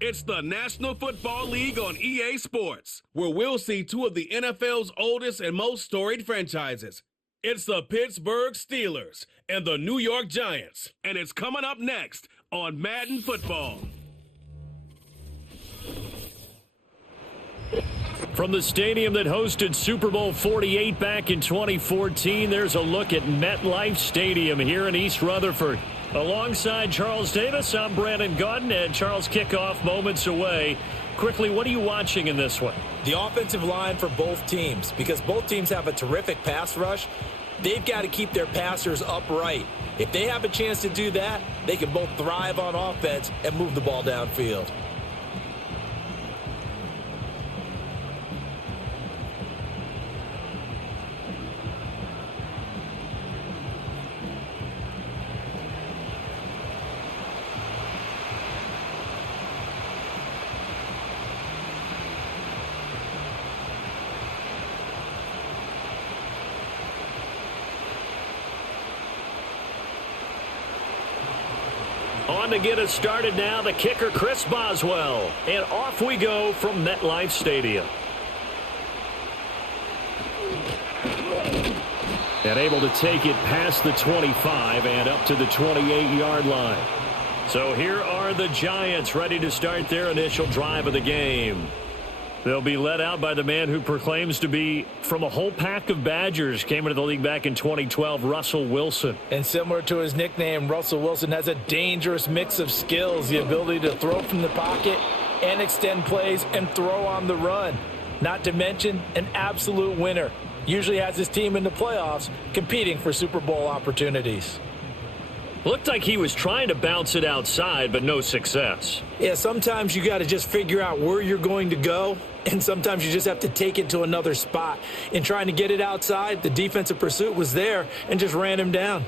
It's the National Football League on EA Sports, where we'll see two of the NFL's oldest and most storied franchises. It's the Pittsburgh Steelers and the New York Giants, and it's coming up next on Madden Football. From the stadium that hosted Super Bowl 48 back in 2014, there's a look at MetLife Stadium here in East Rutherford. Alongside Charles Davis, I'm Brandon Gaudin, and Charles, kickoff moments away. Quickly, what are you watching in this one? The offensive line for both teams, because both teams have a terrific pass rush. They've got to keep their passers upright. If they have a chance to do that, they can both thrive on offense and move the ball downfield. On to get us started now, the kicker, Chris Boswell. And off we go from MetLife Stadium. And able to take it past the 25 and up to the 28-yard line. So here are the Giants ready to start their initial drive of the game. They'll be led out by the man who proclaims to be from a whole pack of Badgers. Came into the league back in 2012, Russell Wilson. And similar to his nickname, Russell Wilson has a dangerous mix of skills. The ability to throw from the pocket and extend plays and throw on the run. Not to mention an absolute winner. Usually has his team in the playoffs competing for Super Bowl opportunities. Looked like he was trying to bounce it outside, but no success. Yeah, sometimes you got to just figure out where you're going to go, and sometimes you just have to take it to another spot. In trying to get it outside, the defensive pursuit was there and just ran him down.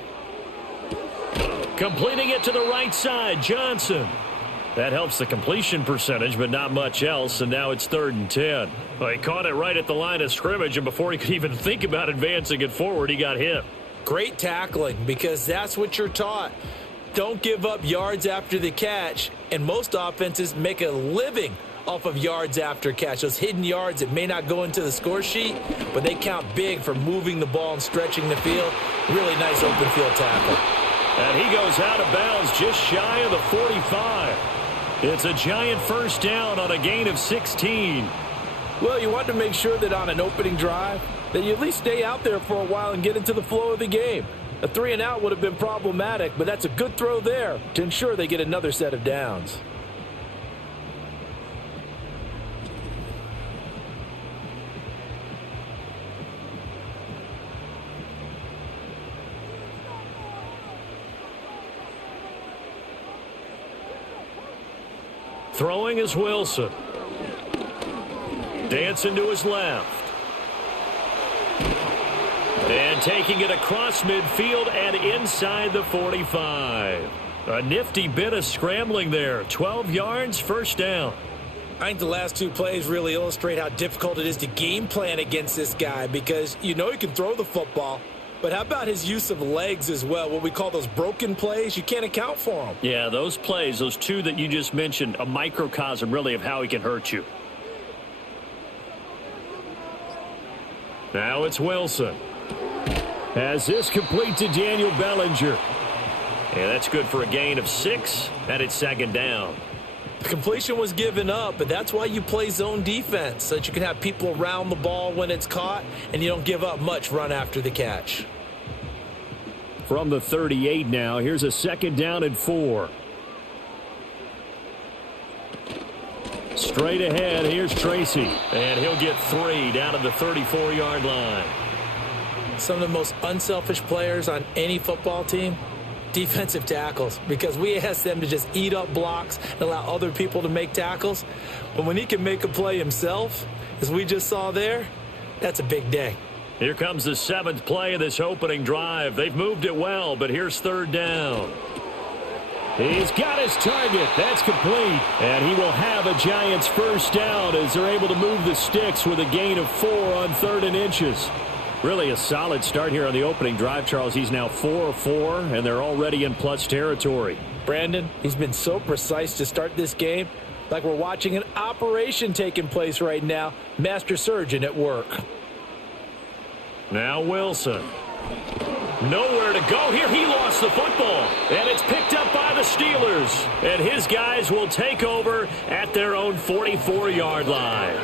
Completing it to the right side, Johnson. That helps the completion percentage, but not much else, and now it's 3rd and 10. Well, he caught it right at the line of scrimmage, and before he could even think about advancing it forward, he got hit. Great tackling, because that's what you're taught. Don't give up yards after the catch, and most offenses make a living off of yards after catch. Those hidden yards that may not go into the score sheet, but they count big for moving the ball and stretching the field. Really nice open field tackle. And he goes out of bounds just shy of the 45. It's a Giant first down on a gain of 16. Well, you want to make sure that on an opening drive, that you at least stay out there for a while and get into the flow of the game. A 3-and-out would have been problematic, but that's a good throw there to ensure they get another set of downs. Throwing is Wilson. Dancing to his left. And taking it across midfield and inside the 45. A nifty bit of scrambling there. 12 yards, first down. I think the last two plays really illustrate how difficult it is to game plan against this guy, because you know he can throw the football, but how about his use of legs as well? What we call those broken plays, you can't account for them. Yeah, those plays, those two that you just mentioned, a microcosm really of how he can hurt you. Now it's Wilson. As this complete to Daniel Bellinger. And that's good for a gain of 6, and it's 2nd down. The completion was given up, but that's why you play zone defense, so that you can have people around the ball when it's caught, and you don't give up much run after the catch. From the 38 now, here's a 2nd down and 4. Straight ahead, here's Tracy, and he'll get 3 down to the 34-yard line. Some of the most unselfish players on any football team, defensive tackles, because we ask them to just eat up blocks and allow other people to make tackles. But when he can make a play himself, as we just saw there, that's a big day. Here comes the 7th play of this opening drive. They've moved it well, but here's 3rd down. He's got his target. That's complete. And he will have a Giants first down as they're able to move the sticks with a gain of 4 on 3rd and inches. Really a solid start here on the opening drive, Charles. He's now 4 of 4, and they're already in plus territory. Brandon, he's been so precise to start this game. like we're watching an operation taking place right now. Master surgeon at work. Now Wilson. Nowhere to go here. He lost the football. And it's picked up by the Steelers. And his guys will take over at their own 44-yard line.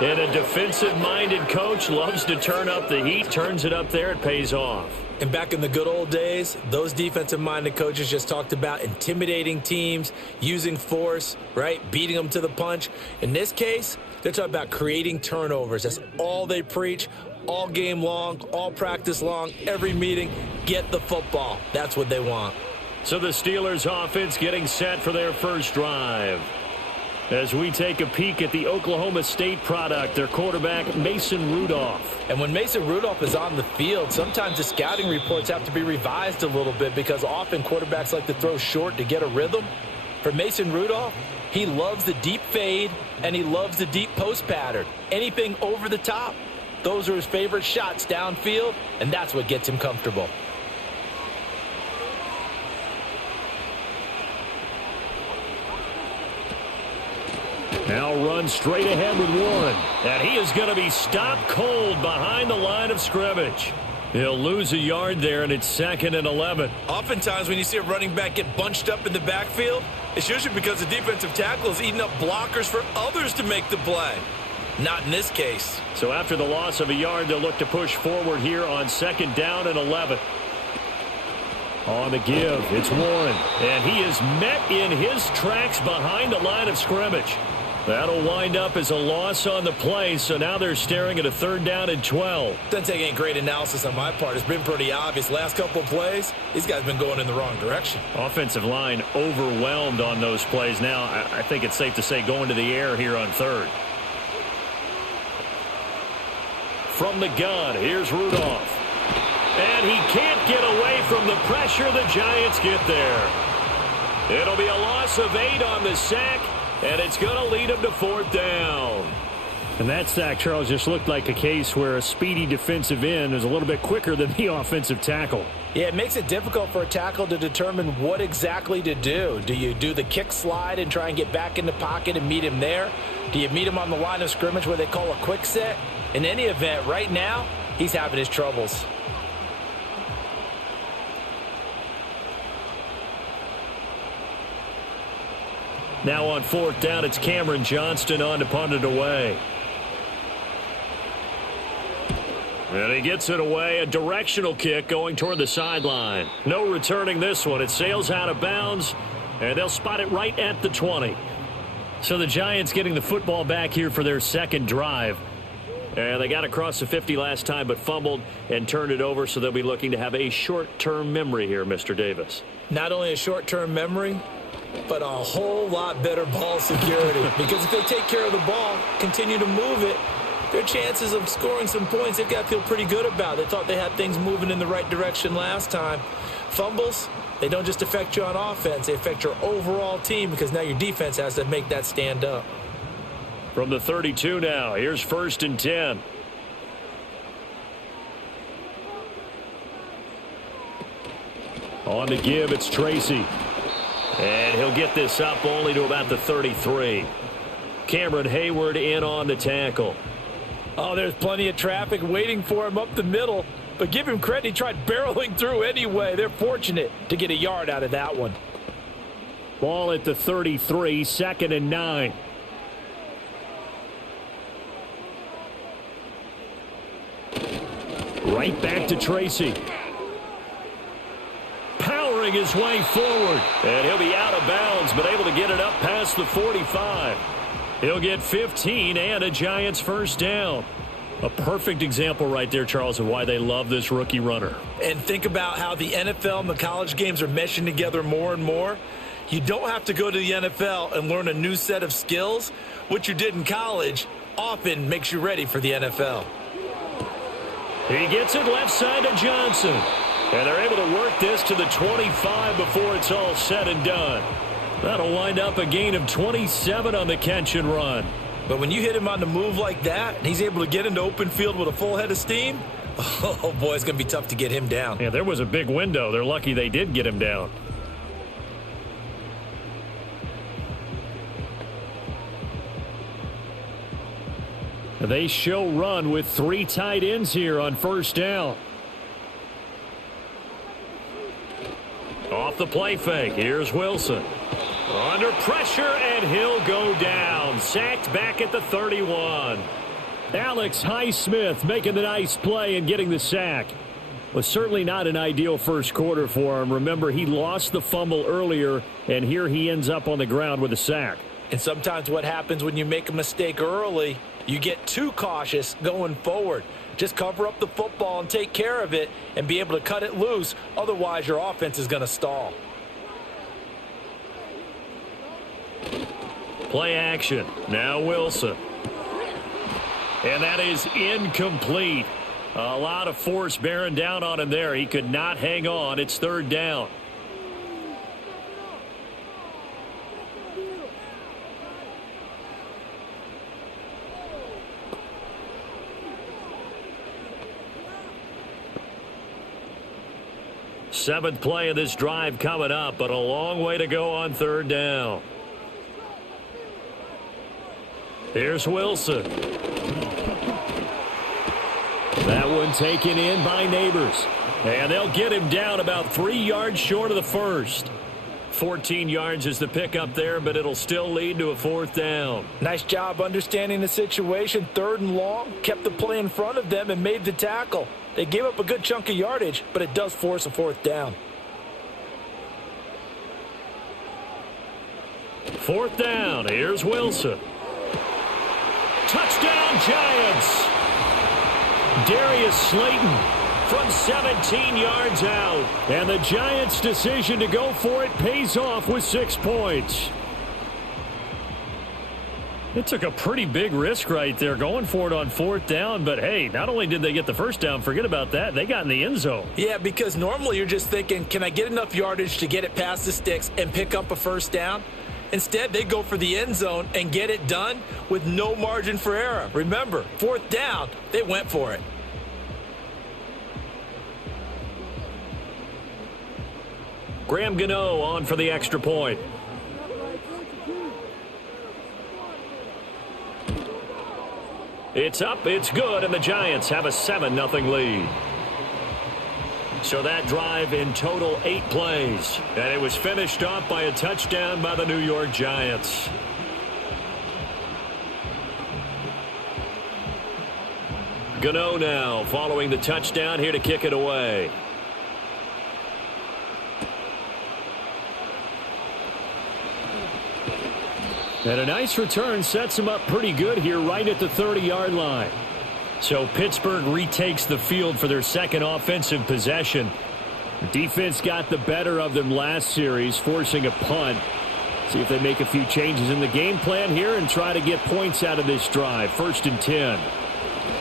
And a defensive-minded coach loves to turn up the heat, turns it up there, it pays off. And back in the good old days, those defensive-minded coaches just talked about intimidating teams, using force, right, beating them to the punch. In this case, they're talking about creating turnovers. That's all they preach, all game long, all practice long, every meeting. Get the football. That's what they want. So the Steelers offense getting set for their first drive. As we take a peek at the Oklahoma State product, their quarterback, Mason Rudolph. And when Mason Rudolph is on the field, sometimes the scouting reports have to be revised a little bit because often quarterbacks like to throw short to get a rhythm. For Mason Rudolph, he loves the deep fade and he loves the deep post pattern. Anything over the top, those are his favorite shots downfield, and that's what gets him comfortable. Now run straight ahead with one. And he is going to be stopped cold behind the line of scrimmage. He'll lose a yard there, and it's 2nd and 11. Oftentimes when you see a running back get bunched up in the backfield, it's usually because the defensive tackle is eating up blockers for others to make the play. Not in this case. So after the loss of a yard, they'll look to push forward here on 2nd down and 11. On the give, it's Warren. And he is met in his tracks behind the line of scrimmage. That'll wind up as a loss on the play, so now they're staring at a 3rd down and 12. Doesn't take any great analysis on my part. It's been pretty obvious. Last couple of plays, these guys have been going in the wrong direction. Offensive line overwhelmed on those plays. Now, I think it's safe to say going to the air here on 3rd. From the gun, here's Rudolph. And he can't get away from the pressure. The Giants get there. It'll be a loss of 8 on the sack. And it's going to lead him to 4th down. And that sack, Charles, just looked like a case where a speedy defensive end is a little bit quicker than the offensive tackle. Yeah, it makes it difficult for a tackle to determine what exactly to do. Do you do the kick slide and try and get back in the pocket and meet him there? Do you meet him on the line of scrimmage where they call a quick set? In any event, right now, he's having his troubles. Now on 4th down, it's Cameron Johnston on to punt it away. And he gets it away. A directional kick going toward the sideline. No returning this one. It sails out of bounds, and they'll spot it right at the 20. So the Giants getting the football back here for their 2nd drive. And they got across the 50 last time, but fumbled and turned it over, so they'll be looking to have a short-term memory here, Mr. Davis. Not only a short-term memory, but a whole lot better ball security. Because if they take care of the ball, continue to move it, their chances of scoring some points, they've got to feel pretty good about. They thought they had things moving in the right direction last time. Fumbles, they don't just affect you on offense. They affect your overall team because now your defense has to make that stand up. From the 32 now, here's 1st and 10. On the give, it's Tracy. And he'll get this up only to about the 33. Cameron Hayward in on the tackle. Oh, there's plenty of traffic waiting for him up the middle. But give him credit, he tried barreling through anyway. They're fortunate to get a yard out of that one. Ball at the 33, 2nd and 9. Right back to Tracy. Powering his way forward. And he'll be out of bounds, but able to get it up past the 45. He'll get 15 and a Giants 1st down. A perfect example right there, Charles, of why they love this rookie runner. And think about how the NFL and the college games are meshing together more and more. You don't have to go to the NFL and learn a new set of skills. What you did in college often makes you ready for the NFL. He gets it left side to Johnson. And they're able to work this to the 25 before it's all said and done. That'll wind up a gain of 27 on the catch and run. But when you hit him on the move like that, and he's able to get into open field with a full head of steam, oh boy, it's going to be tough to get him down. Yeah, there was a big window. They're lucky they did get him down. They show run with 3 tight ends here on first down. Off the play fake. Here's Wilson. Under pressure, and he'll go down. Sacked back at the 31. Alex Highsmith making the nice play and getting the sack. Was certainly not an ideal first quarter for him. Remember, he lost the fumble earlier, and here he ends up on the ground with a sack. And sometimes what happens when you make a mistake early, you get too cautious going forward. Just cover up the football and take care of it and be able to cut it loose. Otherwise, your offense is going to stall. Play action. Now Wilson. And that is incomplete. A lot of force bearing down on him there. He could not hang on. It's third down. Seventh play of this drive coming up, but a long way to go on third down. Here's Wilson. That one taken in by Neighbors. And they'll get him down about 3 yards short of the first. 14 yards is the pickup there, but it'll still lead to a fourth down. Nice job understanding the situation. Third and long, kept the play in front of them and made the tackle. They gave up a good chunk of yardage, but it does force a fourth down. Fourth down. Here's Wilson. Touchdown, Giants. Darius Slayton from 17 yards out. And the Giants' decision to go for it pays off with 6 points. It took a pretty big risk right there going for it on fourth down. But, hey, not only did they get the first down, forget about that, they got in the end zone. Yeah, because normally you're just thinking, can I get enough yardage to get it past the sticks and pick up a first down? Instead, they go for the end zone and get it done with no margin for error. Remember, fourth down, they went for it. Graham Gano on for the extra point. It's up, it's good, and the Giants have a 7-0 lead. So that drive in total 8 plays. And it was finished off by a touchdown by the New York Giants. Gano now following the touchdown here to kick it away. And a nice return sets him up pretty good here right at the 30-yard line. So Pittsburgh retakes the field for their second offensive possession. The defense got the better of them last series, forcing a punt. See if they make a few changes in the game plan here and try to get points out of this drive. 1st and 10.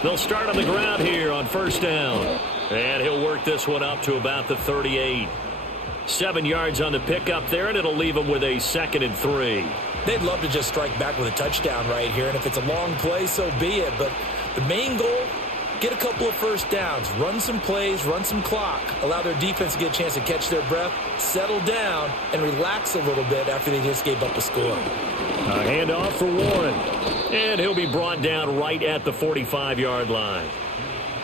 They'll start on the ground here on first down. And he'll work this one up to about the 38. 7 yards on the pickup there, and it'll leave him with a 2nd and 3. They'd love to just strike back with a touchdown right here, and if it's a long play, so be it. But the main goal, get a couple of first downs, run some plays, run some clock, allow their defense to get a chance to catch their breath, settle down, and relax a little bit after they just gave up a score. A handoff for Warren, and he'll be brought down right at the 45-yard line.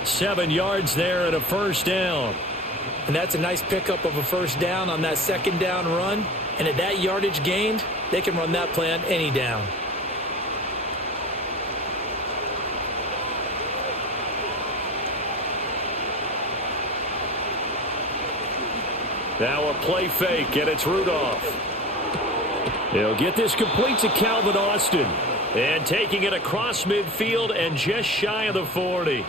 7 yards there and a first down. And that's a nice pickup of a first down on that second down run. And at that yardage gained, they can run that play on any down. Now a play fake, and it's Rudolph. He'll get this complete to Calvin Austin. And taking it across midfield and just shy of the 40.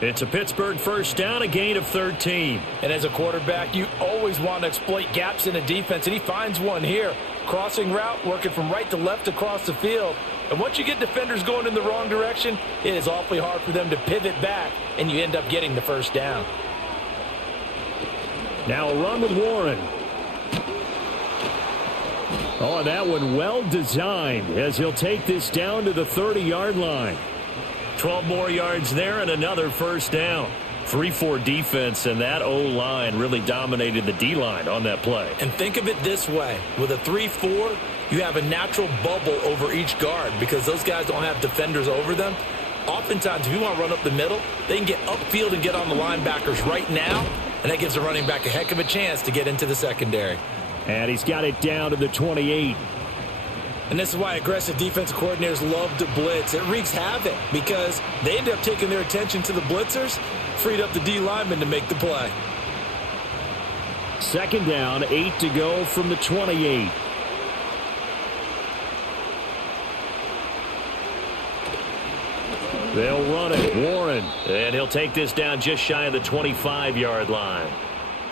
It's a Pittsburgh first down, a gain of 13. And as a quarterback, you always want to exploit gaps in the defense, and he finds one here. Crossing route, working from right to left across the field. And once you get defenders going in the wrong direction, it is awfully hard for them to pivot back, and you end up getting the first down. Now a run with Warren. Oh, that one well designed as he'll take this down to the 30-yard line. 12 more yards there and another first down. 3-4 defense, and that O-line really dominated the D-line on that play. And think of it this way. With a 3-4, you have a natural bubble over each guard because those guys don't have defenders over them. Oftentimes, if you want to run up the middle, they can get upfield and get on the linebackers right now, and that gives the running back a heck of a chance to get into the secondary. And he's got it down to the 28. And this is why aggressive defensive coordinators love to blitz. It wreaks havoc because they end up taking their attention to the blitzers, freed up the D lineman to make the play. Second down, 8 to go from the 28. They'll run it. Warren. And he'll take this down just shy of the 25-yard line.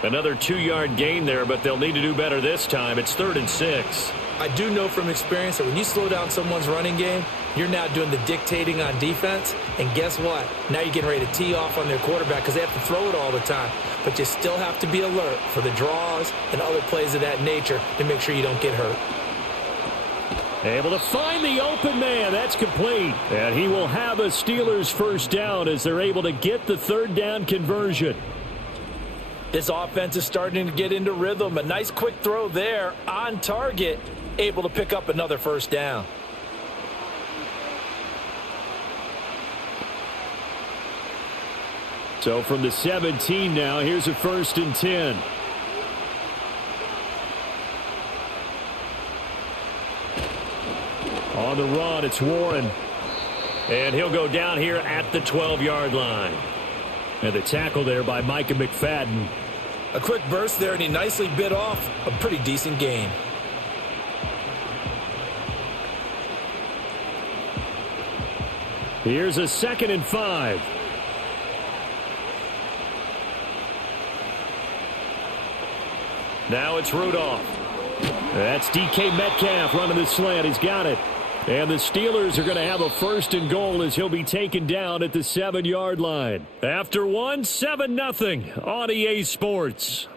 Another 2-yard gain there, but they'll need to do better this time. It's 3rd and 6. I do know from experience that when you slow down someone's running game, you're now doing the dictating on defense. And guess what? Now you're getting ready to tee off on their quarterback because they have to throw it all the time. But you still have to be alert for the draws and other plays of that nature to make sure you don't get hurt. Able to find the open man. That's complete. And he will have a Steelers first down as they're able to get the 3rd down conversion. This offense is starting to get into rhythm. A nice quick throw there on target. Able to pick up another first down. So from the 17 now, here's a 1st and 10. On the run, it's Warren. And he'll go down here at the 12-yard line. And the tackle there by Micah McFadden. A quick burst there, and he nicely bit off a pretty decent gain. Here's a 2nd and 5. Now it's Rudolph. That's DK Metcalf running the slant. He's got it. And the Steelers are going to have a 1st and goal as he'll be taken down at the 7-yard line. After 1, 7-0 on EA Sports.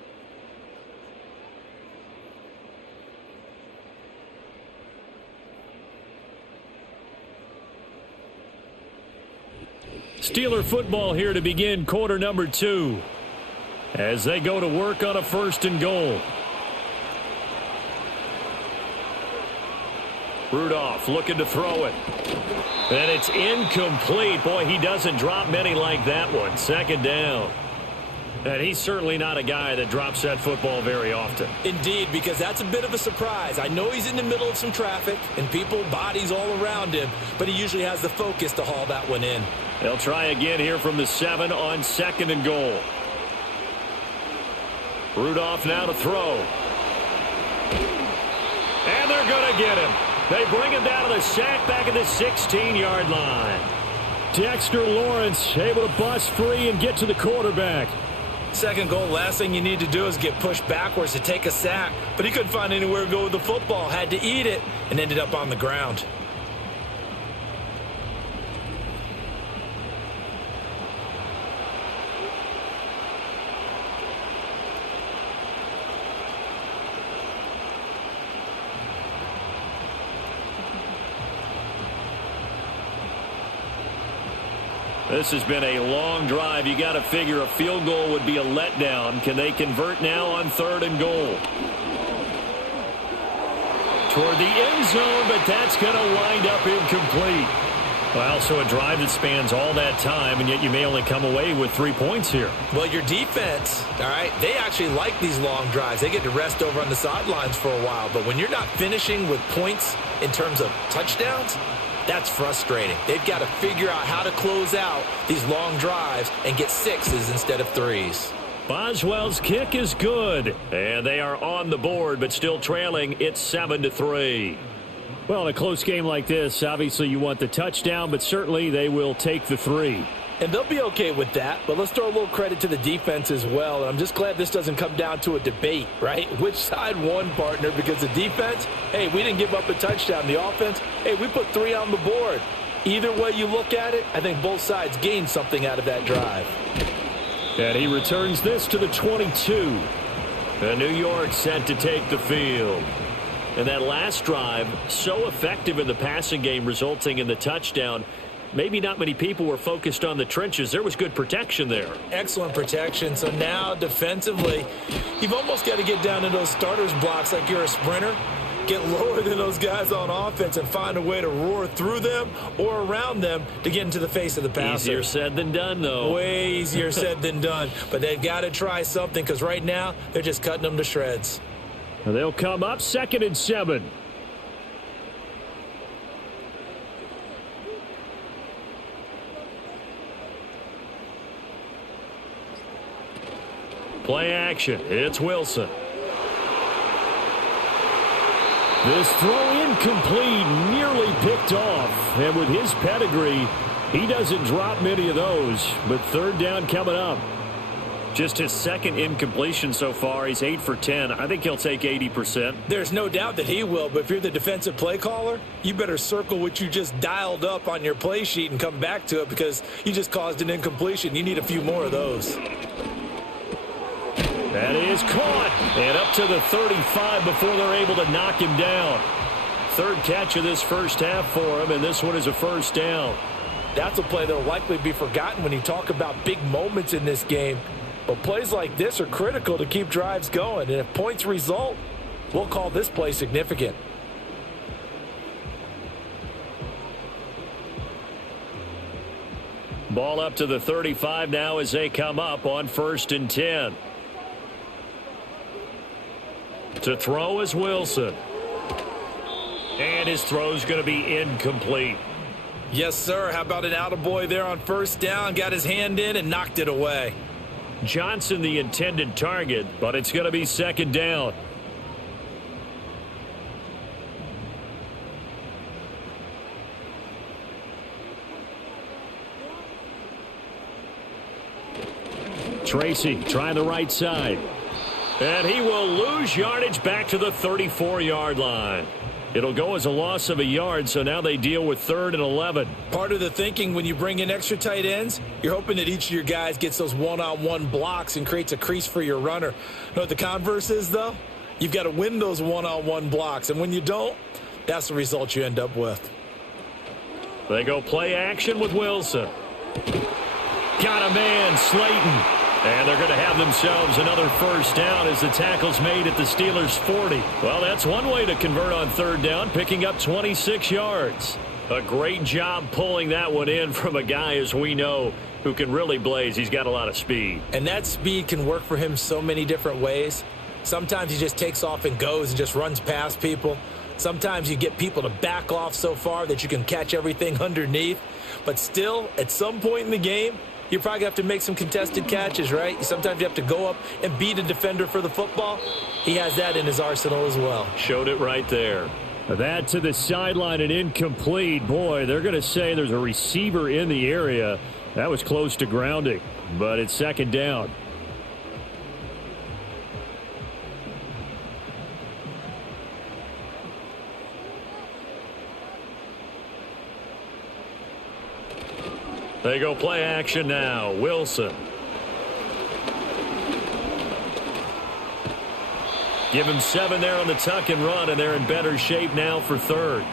Steeler football here to begin quarter number 2 as they go to work on a 1st and goal. Rudolph looking to throw it. And it's incomplete. Boy, he doesn't drop many like that one. 2nd down. And he's certainly not a guy that drops that football very often. Indeed, because that's a bit of a surprise. I know he's in the middle of some traffic and people, bodies all around him, but he usually has the focus to haul that one in. They'll try again here from the 7 on 2nd and goal. Rudolph now to throw. And they're going to get him. They bring him down to the sack back at the 16-yard line. Dexter Lawrence able to bust free and get to the quarterback. 2nd goal, last thing you need to do is get pushed backwards to take a sack. But he couldn't find anywhere to go with the football. Had to eat it and ended up on the ground. This has been a long drive. You got to figure a field goal would be a letdown. Can they convert now on 3rd and goal? Toward the end zone, but that's going to wind up incomplete. Well, so a drive that spans all that time, and yet you may only come away with 3 points here. Well, your defense, all right, they actually like these long drives. They get to rest over on the sidelines for a while. But when you're not finishing with points in terms of touchdowns, that's frustrating. They've got to figure out how to close out these long drives and get 6s instead of 3s. Boswell's kick is good, and they are on the board, but still trailing. It's 7-3. Well, in a close game like this, obviously you want the touchdown, but certainly they will take the 3. And they'll be okay with that, but let's throw a little credit to the defense as well. I'm just glad this doesn't come down to a debate, right? Which side won, partner? Because the defense, hey, we didn't give up a touchdown. The offense, hey, we put 3 on the board. Either way you look at it, I think both sides gained something out of that drive. And he returns this to the 22. And New York set to take the field. And that last drive, so effective in the passing game, resulting in the touchdown. Maybe not many people were focused on the trenches. There was good protection there. Excellent protection. So now defensively, you've almost got to get down to those starters blocks like you're a sprinter. get lower than those guys on offense and find a way to roar through them or around them to get into the face of the passer. Easier said than done, though. Way easier said than done. But they've got to try something because right now they're just cutting them to shreds. They'll come up 2nd and 7. Play action. It's Wilson. This throw incomplete, nearly picked off. And with his pedigree, he doesn't drop many of those. But 3rd down coming up. Just his 2nd incompletion so far. He's 8 for 10. I think he'll take 80%. There's no doubt that he will, but if you're the defensive play caller, you better circle what you just dialed up on your play sheet and come back to it because you just caused an incompletion. You need a few more of those. That is caught. And up to the 35 before they're able to knock him down. 3rd catch of this first half for him, and this one is a 1st down. That's a play that will likely be forgotten when you talk about big moments in this game. But plays like this are critical to keep drives going. And if points result, we'll call this play significant. Ball up to the 35 now as they come up on 1st and 10. To throw is Wilson. And his throw's going to be incomplete. Yes, sir. How about an attaboy there on 1st down? Got his hand in and knocked it away. Johnson the intended target, but it's going to be 2nd down. Tracy trying the right side. And he will lose yardage back to the 34-yard line. It'll go as a loss of a yard, so now they deal with 3rd and 11. Part of the thinking when you bring in extra tight ends, you're hoping that each of your guys gets those one-on-one blocks and creates a crease for your runner. You know what the converse is, though? You've got to win those one-on-one blocks, and when you don't, that's the result you end up with. They go play action with Wilson. Got a man, Slayton. And they're going to have themselves another 1st down as the tackle's made at the Steelers' 40. Well, that's one way to convert on 3rd down, picking up 26 yards. A great job pulling that one in from a guy, as we know, who can really blaze. He's got a lot of speed. And that speed can work for him so many different ways. Sometimes he just takes off and goes and just runs past people. Sometimes you get people to back off so far that you can catch everything underneath. But still, at some point in the game, you're probably going to have to make some contested catches, right? Sometimes you have to go up and beat a defender for the football. He has that in his arsenal as well. Showed it right there. That to the sideline and incomplete. Boy, they're going to say there's a receiver in the area. That was close to grounding, but it's 2nd down. They go play action now. Wilson. Give him 7 there on the tuck and run, and they're in better shape now for 3rd.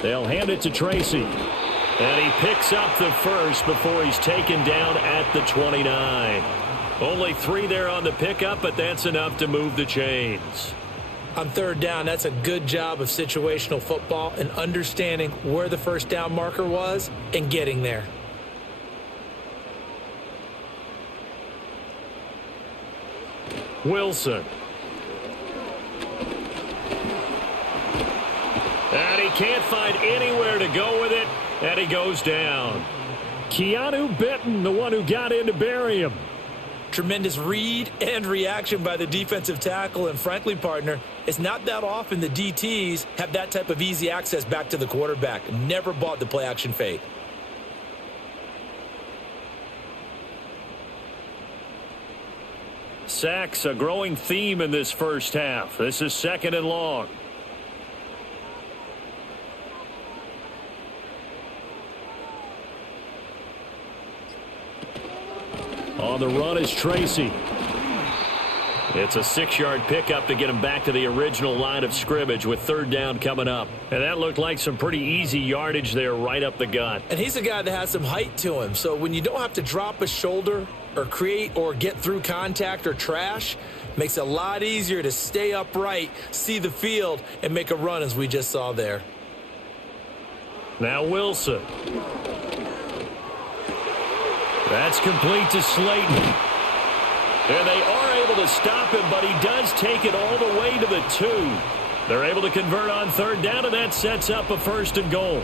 They'll hand it to Tracy. And he picks up the 1st before he's taken down at the 29. Only 3 there on the pickup, but that's enough to move the chains. On 3rd down, that's a good job of situational football and understanding where the 1st down marker was and getting there. Wilson. And he can't find anywhere to go with it, and he goes down. Keanu Benton, the one who got in to bury him. Tremendous read and reaction by the defensive tackle, and frankly, partner, it's not that often the DTs have that type of easy access back to the quarterback. Never bought the play-action fake. Sacks, a growing theme in this first half. This is 2nd and long. On the run is Tracy. It's a 6-yard pickup to get him back to the original line of scrimmage with third down coming up. And that looked like some pretty easy yardage there right up the gut. And he's a guy that has some height to him. So when you don't have to drop a shoulder or create or get through contact or trash, makes it a lot easier to stay upright, see the field, and make a run as we just saw there. Now Wilson. That's complete to Slayton. And they are able to stop him, but he does take it all the way to the 2. They're able to convert on third down, and that sets up a first and goal.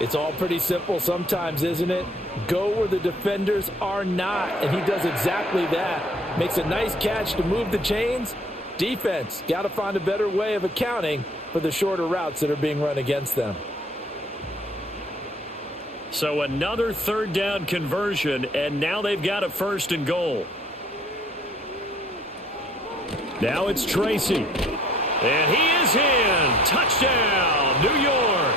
It's all pretty simple sometimes, isn't it? Go where the defenders are not, and he does exactly that. Makes a nice catch to move the chains. Defense, got to find a better way of accounting for the shorter routes that are being run against them. So another third down conversion, and now they've got a first and goal. Now it's Tracy. And he is in. Touchdown, New York.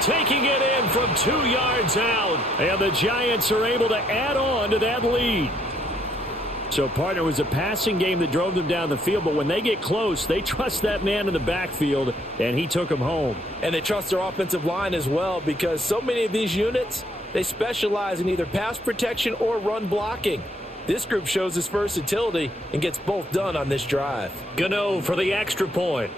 Taking it in from 2 yards out. And the Giants are able to add on to that lead. So, partner, it was a passing game that drove them down the field, but when they get close, they trust that man in the backfield, and he took them home. And they trust their offensive line as well, because so many of these units, they specialize in either pass protection or run blocking. This group shows its versatility and gets both done on this drive. Gano for the extra point.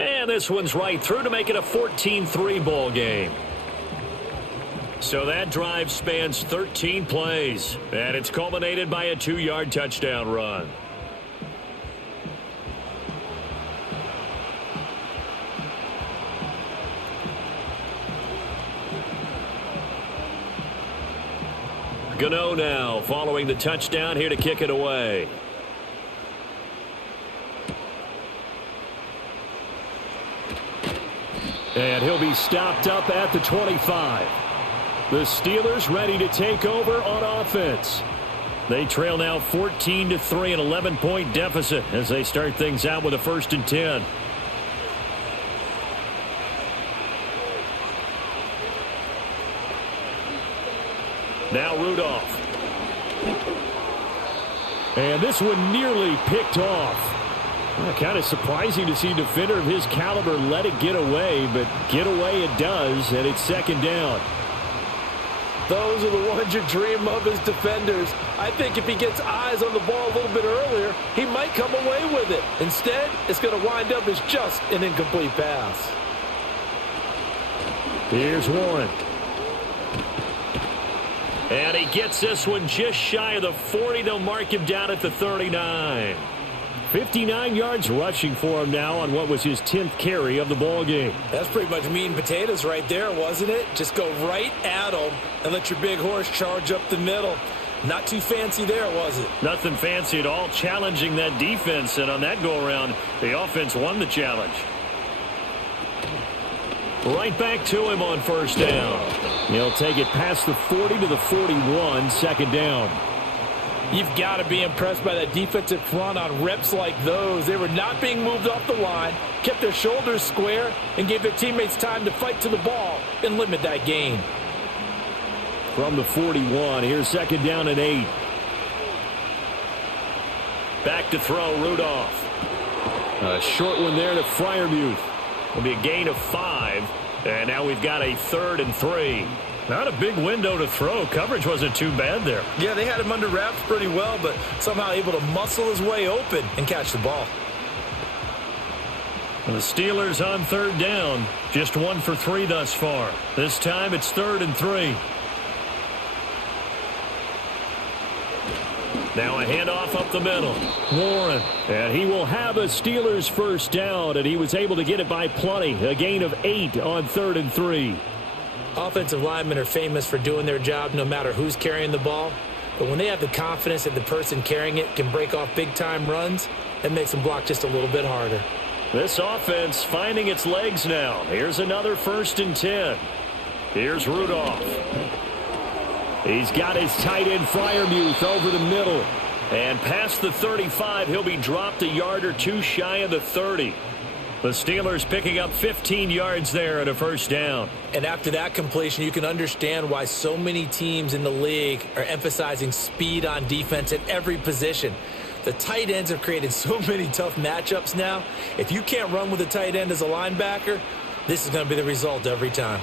And this one's right through to make it a 14-3 ball game. So that drive spans 13 plays, and it's culminated by a 2-yard touchdown run. Gano now following the touchdown here to kick it away. And he'll be stopped up at the 25. The Steelers ready to take over on offense. They trail now 14-3, an 11-point deficit as they start things out with a 1st and 10. Now Rudolph. And this one nearly picked off. Well, kind of surprising to see a defender of his caliber let it get away, but get away it does, and it's 2nd down. Those are the ones you dream of as defenders. I think if he gets eyes on the ball a little bit earlier, he might come away with it. Instead, it's going to wind up as just an incomplete pass. Here's Warren. And he gets this one just shy of the 40. They'll mark him down at the 39. 59 yards rushing for him now on what was his 10th carry of the ball game. That's pretty much meat and potatoes right there, wasn't it? Just go right at him and let your big horse charge up the middle. Not too fancy there, was it? Nothing fancy at all, challenging that defense, and on that go-around, the offense won the challenge. Right back to him on 1st down. He'll take it past the 40 to the 41, 2nd down. You've got to be impressed by that defensive front on reps like those. They were not being moved off the line, kept their shoulders square, and gave their teammates time to fight to the ball and limit that gain. From the 41, here's 2nd down and 8. Back to throw, Rudolph. A short one there to Freiermuth. Will be a gain of 5, and now we've got a 3rd and 3. Not a big window to throw. Coverage wasn't too bad there. Yeah, they had him under wraps pretty well, but somehow able to muscle his way open and catch the ball. And the Steelers on 3rd down, just 1 for 3 thus far. This time it's 3rd and 3. Now a handoff up the middle. Warren. And he will have a Steelers 1st down, and he was able to get it by plenty. A gain of 8 on 3rd and 3. Offensive linemen are famous for doing their job no matter who's carrying the ball. But when they have the confidence that the person carrying it can break off big-time runs, it makes them block just a little bit harder. This offense finding its legs now. Here's another 1st and 10. Here's Rudolph. He's got his tight end Freiermuth over the middle. And past the 35, he'll be dropped a yard or two shy of the 30. The Steelers picking up 15 yards there at a first down. And after that completion, you can understand why so many teams in the league are emphasizing speed on defense at every position. The tight ends have created so many tough matchups now. If you can't run with a tight end as a linebacker, this is going to be the result every time.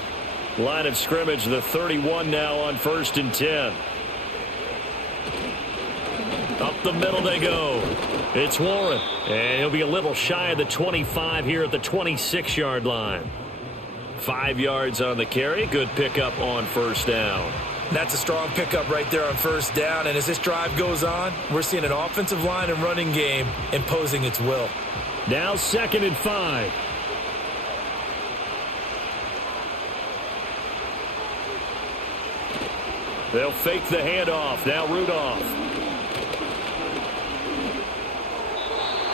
Line of scrimmage, the 31 now on 1st and 10. Up the middle they go. It's Warren. And he'll be a little shy of the 25 here at the 26-yard line. 5 yards on the carry. Good pickup on first down. That's a strong pickup right there on first down. And as this drive goes on, we're seeing an offensive line and running game imposing its will. Now 2nd and 5. They'll fake the handoff. Now Rudolph.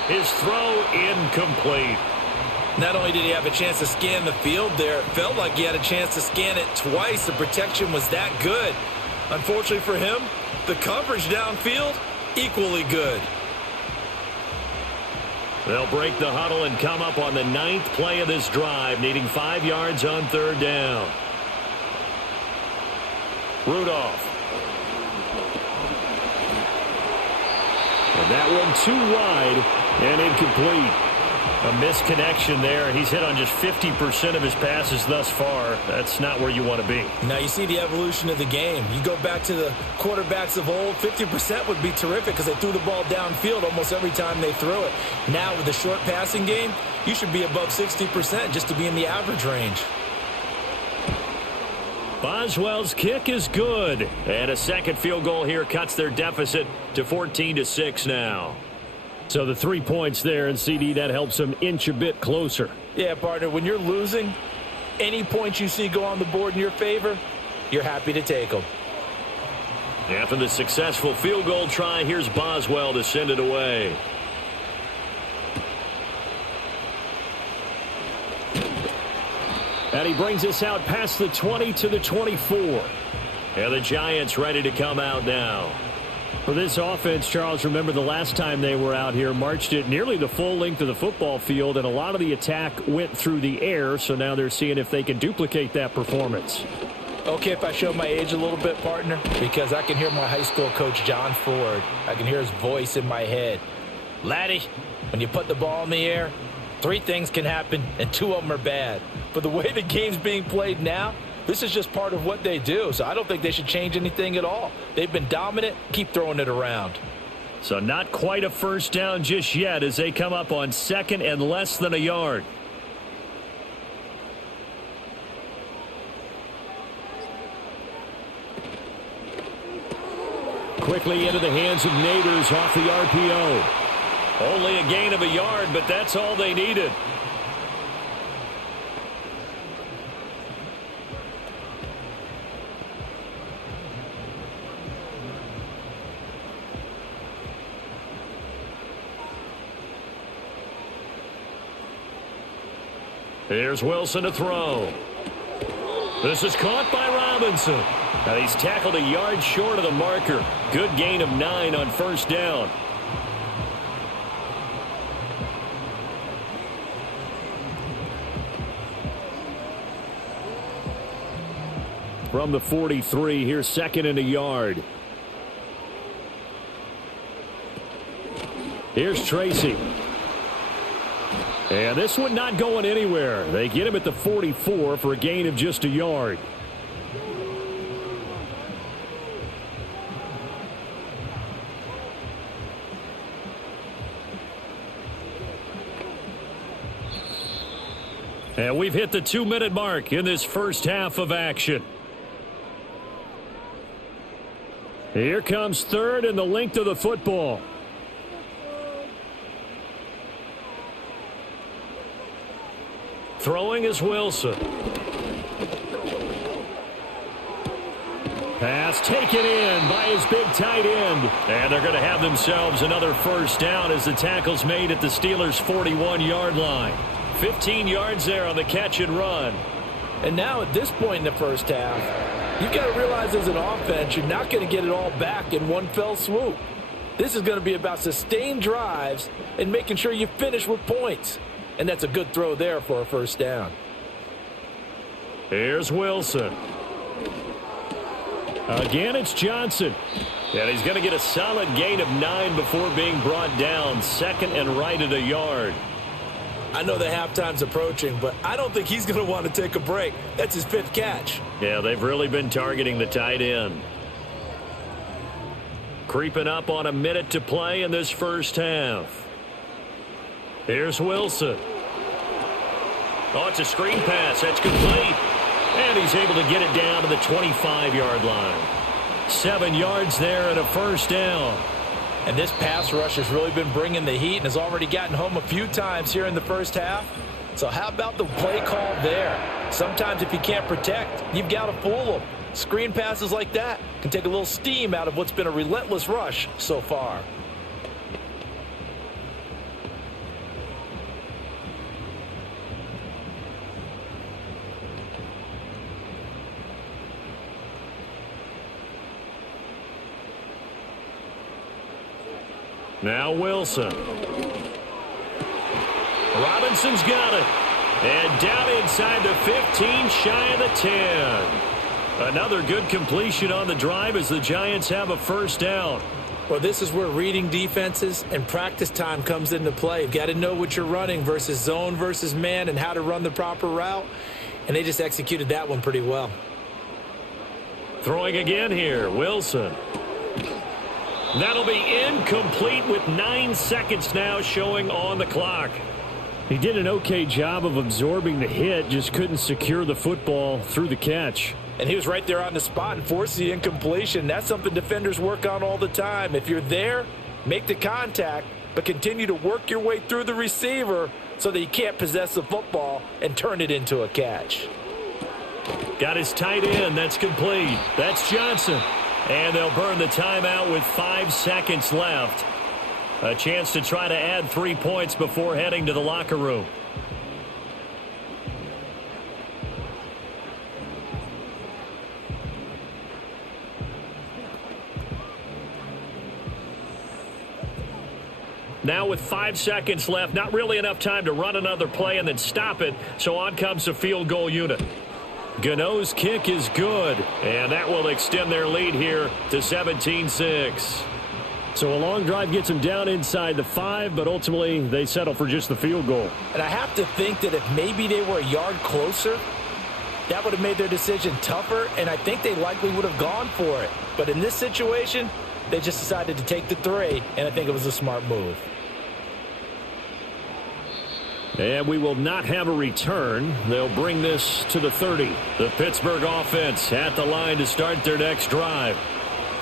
His throw incomplete. Not only did he have a chance to scan the field there, it felt like he had a chance to scan it twice. The protection was that good. Unfortunately for him, the coverage downfield, equally good. They'll break the huddle and come up on the 9th play of this drive, needing 5 yards on 3rd down. Rudolph. And that one too wide and incomplete. A misconnection there. He's hit on just 50% of his passes thus far. That's not where you want to be. Now you see the evolution of the game. You go back to the quarterbacks of old, 50% would be terrific because they threw the ball downfield almost every time they threw it. Now with the short passing game, you should be above 60% just to be in the average range. Boswell's kick is good. And a second field goal here cuts their deficit to 14-6 now. So the 3 points there, and CD, that helps them inch a bit closer. Yeah, partner, when you're losing, any points you see go on the board in your favor, you're happy to take them. After the successful field goal try, here's Boswell to send it away. And he brings us out past the 20 to the 24. And the Giants ready to come out now. For this offense, Charles, remember the last time they were out here, marched it nearly the full length of the football field, and a lot of the attack went through the air, so now they're seeing if they can duplicate that performance. Okay, if I show my age a little bit, partner, because I can hear my high school coach, John Ford. I can hear his voice in my head. Laddie, when you put the ball in the air, 3 things can happen, and 2 of them are bad. But the way the game's being played now, this is just part of what they do, so I don't think they should change anything at all. They've been dominant. Keep throwing it around. So not quite a first down just yet as they come up on 2nd and less than a yard. Quickly into the hands of Neighbors off the RPO. Only a gain of a yard, but that's all they needed. Here's Wilson to throw. This is caught by Robinson. Now he's tackled a yard short of the marker. Good gain of 9 on first down. From the 43, here's 2nd and a yard. Here's Tracy. And this one not going anywhere. They get him at the 44 for a gain of just a yard. And we've hit the 2-minute mark in this first half of action. Here comes 3rd and the length of the football. Throwing is Wilson. Pass taken in by his big tight end. And they're going to have themselves another first down as the tackle's made at the Steelers' 41-yard line. 15 yards there on the catch and run. And now at this point in the first half, you've got to realize as an offense, you're not going to get it all back in one fell swoop. This is going to be about sustained drives and making sure you finish with points. And that's a good throw there for a first down. Here's Wilson. Again, it's Johnson. And he's going to get a solid gain of 9 before being brought down. Second and right at a yard. I know the halftime's approaching, but I don't think he's going to want to take a break. That's his 5th catch. Yeah, they've really been targeting the tight end. Creeping up on a minute to play in this first half. Here's Wilson. Oh, it's a screen pass. That's complete. And he's able to get it down to the 25-yard line. 7 yards there and a first down. And this pass rush has really been bringing the heat and has already gotten home a few times here in the first half. So how about the play call there? Sometimes if you can't protect, you've got to fool them. Screen passes like that can take a little steam out of what's been a relentless rush so far. Now Wilson. Robinson's got it. And down inside the 15, shy of the 10. Another good completion on the drive as the Giants have a first down. Well, this is where reading defenses and practice time comes into play. You've got to know what you're running versus zone versus man and how to run the proper route. And they just executed that one pretty well. Throwing again here, Wilson. That'll be incomplete with 9 seconds now showing on the clock. He did an okay job of absorbing the hit, just couldn't secure the football through the catch. And he was right there on the spot and forced the incompletion. That's something defenders work on all the time. If you're there, make the contact, but continue to work your way through the receiver so that you can't possess the football and turn it into a catch. Got his tight end. That's complete. That's Johnson. And they'll burn the timeout with 5 seconds left. A chance to try to add 3 points before heading to the locker room. Now with 5 seconds left, not really enough time to run another play and then stop it. So on comes the field goal unit. Gano's kick is good, and that will extend their lead here to 17-6. So a long drive gets them down inside the 5, but ultimately they settle for just the field goal. And I have to think that if maybe they were a yard closer, that would have made their decision tougher, and I think they likely would have gone for it. But in this situation, they just decided to take the 3, and I think it was a smart move. And we will not have a return. They'll bring this to the 30. The Pittsburgh offense at the line to start their next drive.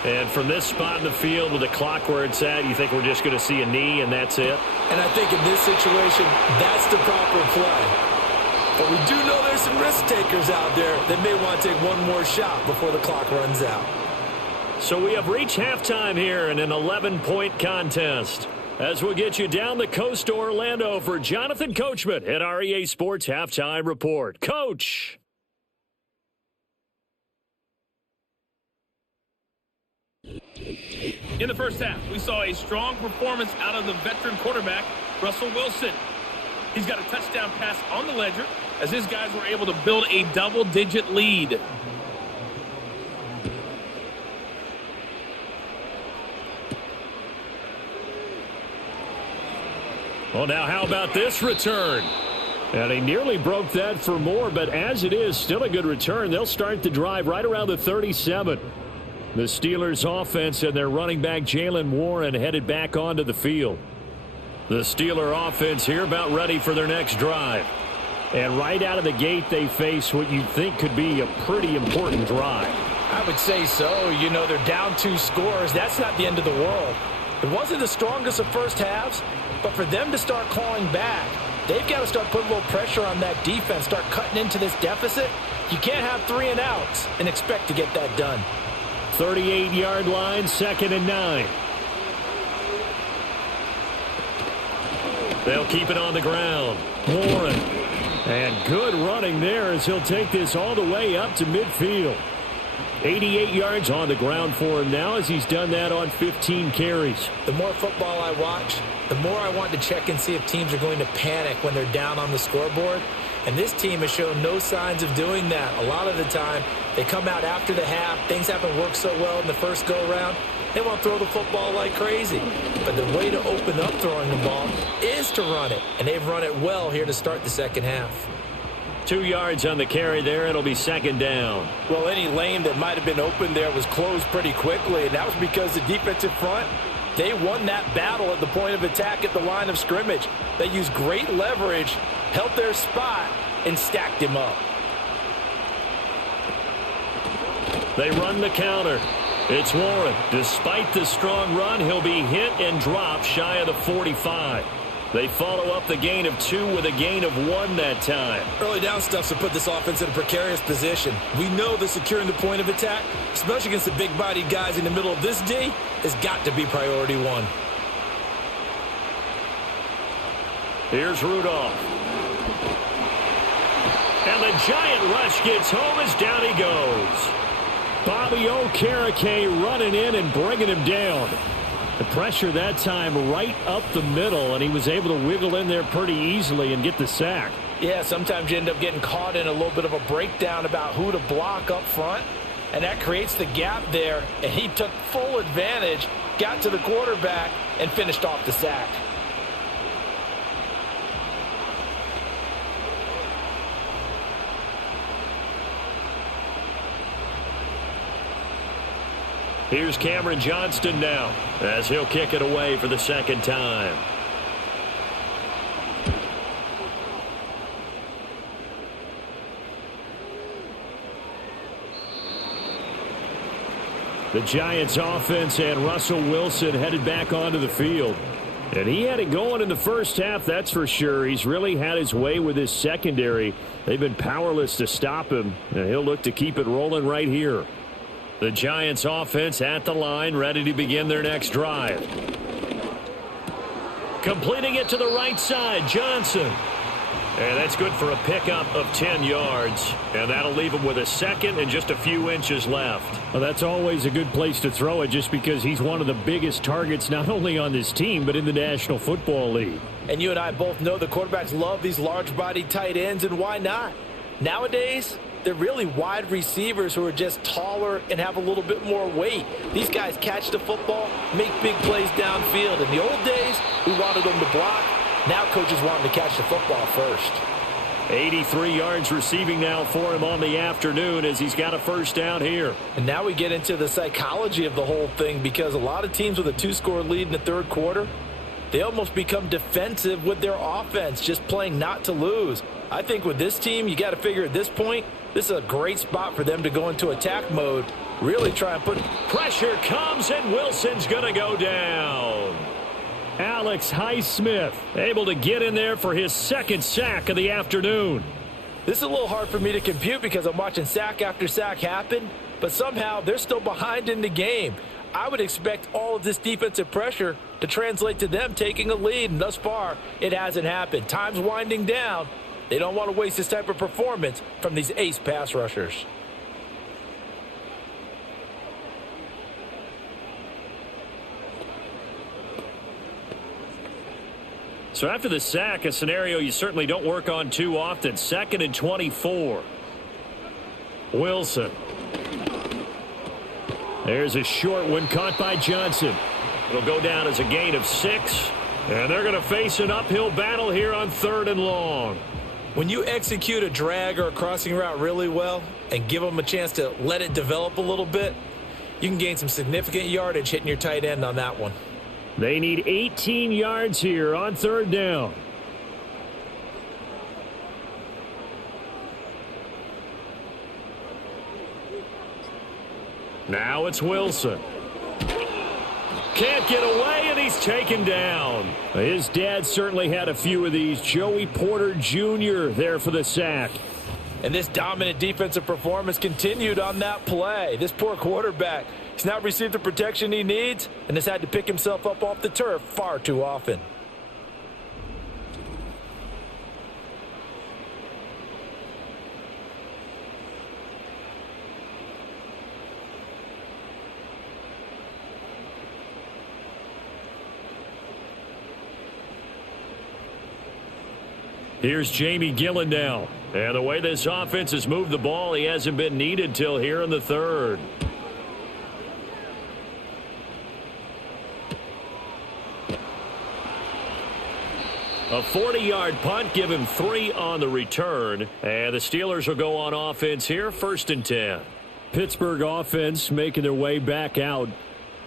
And from this spot in the field with the clock where it's at, you think we're just going to see a knee and that's it? And I think in this situation, that's the proper play. But we do know there's some risk takers out there that may want to take one more shot before the clock runs out. So we have reached halftime here in an 11-point contest. As we'll get you down the coast to Orlando for Jonathan Coachman at our EA Sports Halftime Report. Coach! In the first half, we saw a strong performance out of the veteran quarterback, Russell Wilson. He's got a touchdown pass on the ledger as his guys were able to build a double-digit lead. Well, now how about this return? And he nearly broke that for more, but as it is, still a good return. They'll start the drive right around the 37. The Steelers offense and their running back Jalen Warren headed back onto the field. The Steeler offense here about ready for their next drive. And right out of the gate, they face what you think could be a pretty important drive. I would say so. You know, they're down 2 scores. That's not the end of the world. It wasn't the strongest of first halves, but for them to start clawing back, they've got to start putting a little pressure on that defense, start cutting into this deficit. You can't have 3 and outs and expect to get that done. 38-yard line, 2nd and 9. They'll keep it on the ground. Warren. And good running there as he'll take this all the way up to midfield. 88 yards on the ground for him now as he's done that on 15 carries. The more football I watch, the more I want to check and see if teams are going to panic when they're down on the scoreboard. And this team has shown no signs of doing that. A lot of the time, they come out after the half. Things haven't worked so well in the first go-around. They want to throw the football like crazy. But the way to open up throwing the ball is to run it. And they've run it well here to start the second half. 2 yards on the carry there. It'll be second down. Well, any lane that might have been open there was closed pretty quickly. And that was because the defensive front, they won that battle at the point of attack at the line of scrimmage. They used great leverage, held their spot, and stacked him up. They run the counter. It's Warren. Despite the strong run, he'll be hit and dropped shy of the 45. They follow up the gain of 2 with a gain of 1 that time. Early down stuff's to put this offense in a precarious position. We know that securing the point of attack, especially against the big-bodied guys in the middle of this D, has got to be priority 1. Here's Rudolph. And the giant rush gets home as down he goes. Bobby Okereke running in and bringing him down. The pressure that time right up the middle, and he was able to wiggle in there pretty easily and get the sack. Yeah, sometimes you end up getting caught in a little bit of a breakdown about who to block up front, and that creates the gap there, and he took full advantage, got to the quarterback, and finished off the sack. Here's Cameron Johnston now as he'll kick it away for the second time. The Giants offense and Russell Wilson headed back onto the field. And he had it going in the first half, that's for sure. He's really had his way with his secondary. They've been powerless to stop him, and he'll look to keep it rolling right here. The Giants offense at the line, ready to begin their next drive. Completing it to the right side, Johnson. And that's good for a pickup of 10 yards. And that'll leave him with a second and just a few inches left. Well, that's always a good place to throw it just because he's one of the biggest targets not only on this team but in the National Football League. And you and I both know the quarterbacks love these large-bodied tight ends, and why not? Nowadays, they're really wide receivers who are just taller and have a little bit more weight. These guys catch the football, make big plays downfield. In the old days, we wanted them to block. Now coaches want them to catch the football first. 83 yards receiving now for him on the afternoon as he's got a first down here. And now we get into the psychology of the whole thing, because a lot of teams with a 2-score lead in the third quarter, they almost become defensive with their offense, just playing not to lose. I think with this team, you got to figure at this point, this is a great spot for them to go into attack mode, really try and put... Pressure comes, and Wilson's going to go down. Alex Highsmith able to get in there for his second sack of the afternoon. This is a little hard for me to compute because I'm watching sack after sack happen, but somehow they're still behind in the game. I would expect all of this defensive pressure to translate to them taking a lead, and thus far, it hasn't happened. Time's winding down. They don't want to waste this type of performance from these ace pass rushers. So after the sack, a scenario you certainly don't work on too often. 2nd and 24. Wilson. There's a short one caught by Johnson. It'll go down as a gain of 6. And they're going to face an uphill battle here on 3rd and long. When you execute a drag or a crossing route really well and give them a chance to let it develop a little bit, you can gain some significant yardage hitting your tight end on that one. They need 18 yards here on 3rd down. Now it's Wilson. Can't get away, and he's taken down. His dad certainly had a few of these. Joey Porter Jr. there for the sack. And this dominant defensive performance continued on that play. This poor quarterback, he's not received the protection he needs and has had to pick himself up off the turf far too often. Here's Jamie Gillen now. And the way this offense has moved the ball, he hasn't been needed till here in the third. A 40-yard punt, give him 3 on the return. And the Steelers will go on offense here, 1st and 10. Pittsburgh offense making their way back out.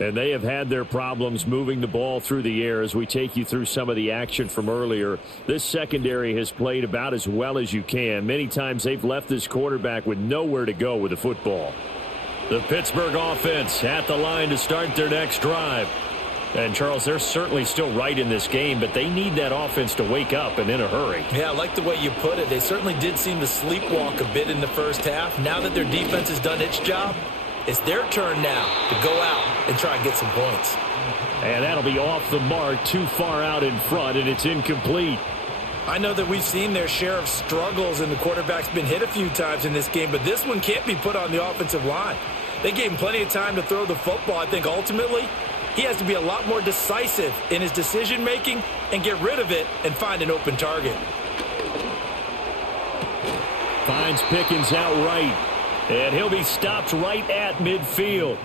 And they have had their problems moving the ball through the air as we take you through some of the action from earlier. This secondary has played about as well as you can. Many times they've left this quarterback with nowhere to go with the football. The Pittsburgh offense at the line to start their next drive. And, Charles, they're certainly still right in this game, but they need that offense to wake up and in a hurry. Yeah, I like the way you put it. They certainly did seem to sleepwalk a bit in the first half. Now that their defense has done its job, it's their turn now to go out and try and get some points. And that'll be off the mark, too far out in front, and it's incomplete. I know that we've seen their share of struggles, and the quarterback's been hit a few times in this game, but this one can't be put on the offensive line. They gave him plenty of time to throw the football. I think ultimately he has to be a lot more decisive in his decision-making and get rid of it and find an open target. Finds Pickens outright, and he'll be stopped right at midfield.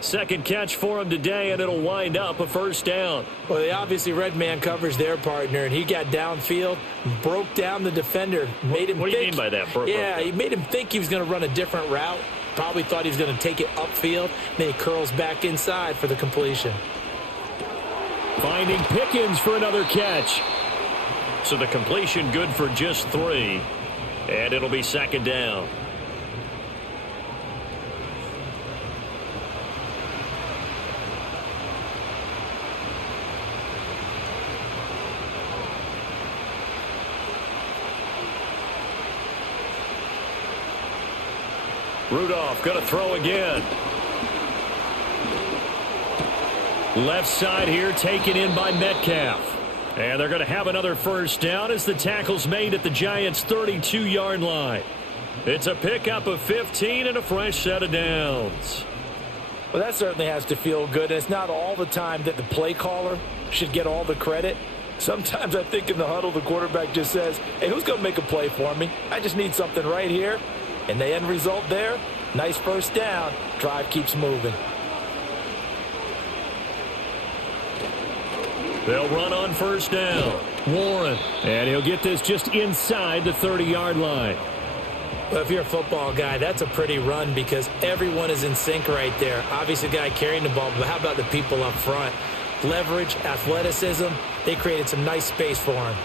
Second catch for him today, and it'll wind up a 1st down. Well, they obviously red man covers their partner, and he got downfield, broke down the defender, made him What do you mean by that? Yeah, he made him think he was going to run a different route. Probably thought he was going to take it upfield. Then he curls back inside for the completion. Finding Pickens for another catch. So the completion good for just 3. And it'll be 2nd down. Rudolph going to throw again. Left side here taken in by Metcalf. And they're going to have another 1st down as the tackle's made at the Giants' 32-yard line. It's a pickup of 15 and a fresh set of downs. Well, that certainly has to feel good. It's not all the time that the play caller should get all the credit. Sometimes I think in the huddle the quarterback just says, hey, who's going to make a play for me? I just need something right here. And the end result there, nice 1st down. Drive keeps moving. They'll run on 1st down. Warren. And he'll get this just inside the 30-yard line. Well, if you're a football guy, that's a pretty run because everyone is in sync right there. Obviously, the guy carrying the ball, but how about the people up front? Leverage, athleticism, they created some nice space for him.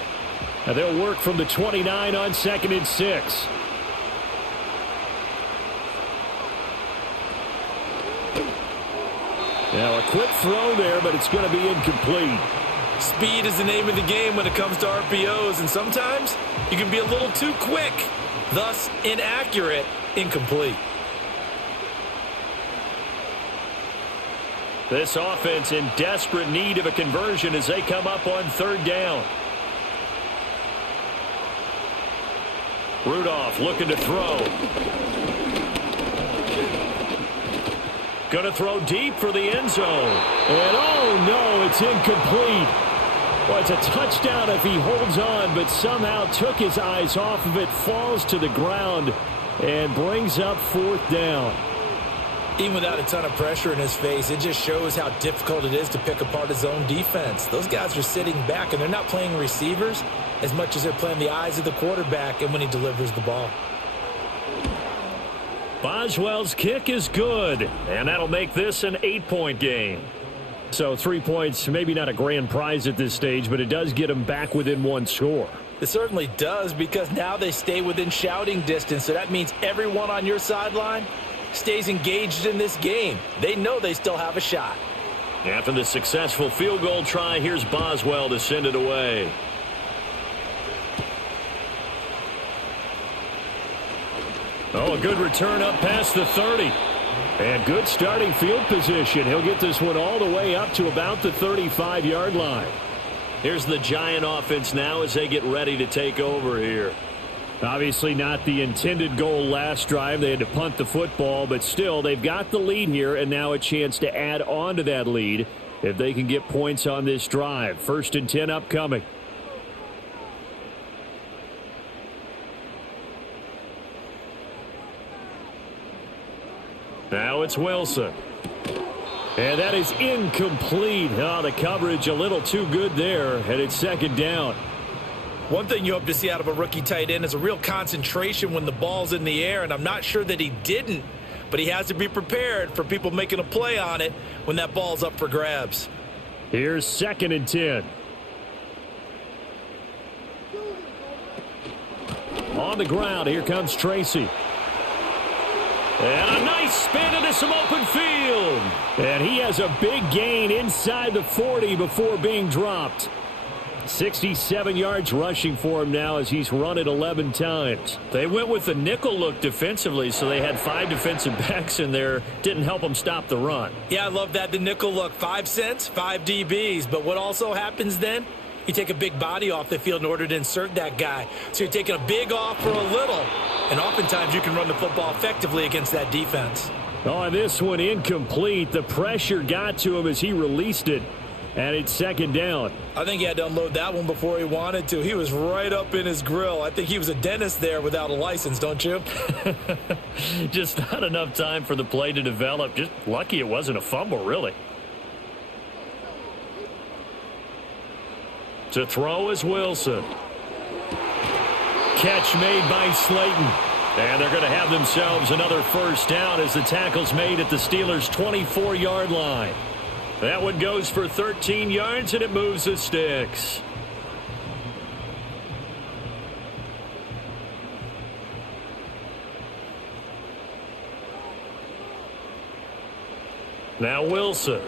Now they'll work from the 29 on 2nd and 6. Now a quick throw there, but it's going to be incomplete. Speed is the name of the game when it comes to RPOs, and sometimes you can be a little too quick, thus inaccurate, incomplete. This offense in desperate need of a conversion as they come up on 3rd down. Rudolph looking to throw. Going to throw deep for the end zone. And oh no, it's incomplete. Well, it's a touchdown if he holds on, but somehow took his eyes off of it, falls to the ground, and brings up 4th down. Even without a ton of pressure in his face, it just shows how difficult it is to pick apart his own defense. Those guys are sitting back, and they're not playing receivers as much as they're playing the eyes of the quarterback and when he delivers the ball. Boswell's kick is good, and that'll make this an 8-point game. So 3 points, maybe not a grand prize at this stage, but it does get them back within 1 score. It certainly does because now they stay within shouting distance, so that means everyone on your sideline stays engaged in this game. They know they still have a shot. After the successful field goal try, here's Boswell to send it away. Oh, a good return up past the 30. And good starting field position. He'll get this one all the way up to about the 35-yard line. Here's the Giant offense now as they get ready to take over here. Obviously not the intended goal last drive. They had to punt the football, but still they've got the lead here and now a chance to add on to that lead if they can get points on this drive. 1st and 10 upcoming. it's Wilson. And that is incomplete. Oh, the coverage a little too good there, and it's second down. One thing you hope to see out of a rookie tight end is a real concentration when the ball's in the air, and I'm not sure that he didn't, but he has to be prepared for people making a play on it when that ball's up for grabs. Here's 2nd and 10. On the ground, here comes Tracy. And a nice spin into some open field. And he has a big gain inside the 40 before being dropped. 67 yards rushing for him now as he's run it 11 times. They went with the nickel look defensively, so they had 5 defensive backs in there. Didn't help them stop the run. Yeah, I love that, the nickel look. 5 cents, 5 DBs. But what also happens then? You take a big body off the field in order to insert that guy. So you're taking a big off for a little. And oftentimes you can run the football effectively against that defense. Oh, this one incomplete. The pressure got to him as he released it. And it's second down. I think he had to unload that one before he wanted to. He was right up in his grill. I think he was a dentist there without a license, don't you? Just not enough time for the play to develop. Just lucky it wasn't a fumble, really. To throw is Wilson. Catch made by Slayton. And they're going to have themselves another first down as the tackle's made at the Steelers' 24-yard line. That one goes for 13 yards, and it moves the sticks. Now Wilson.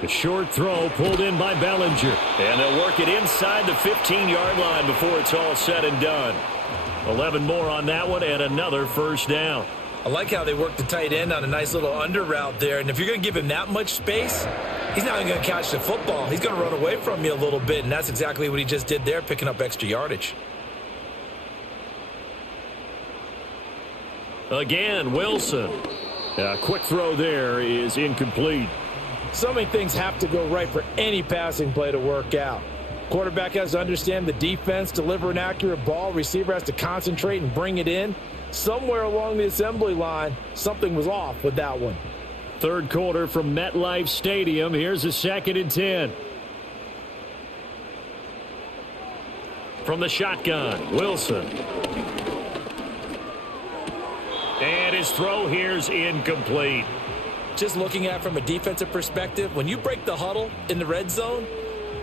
The short throw pulled in by Bellinger. And they'll work it inside the 15-yard line before it's all said and done. 11 more on that one and another first down. I like how they work the tight end on a nice little under route there. And if you're going to give him that much space, he's not even going to catch the football. He's going to run away from you a little bit, and that's exactly what he just did there, picking up extra yardage. Again, Wilson. A quick throw there is incomplete. So many things have to go right for any passing play to work out. Quarterback has to understand the defense, deliver an accurate ball. Receiver has to concentrate and bring it in. Somewhere along the assembly line, something was off with that one. Third quarter from MetLife Stadium. Here's a 2nd and 10. From the shotgun, Wilson. And his throw here's incomplete. Just looking at it from a defensive perspective, when you break the huddle in the red zone,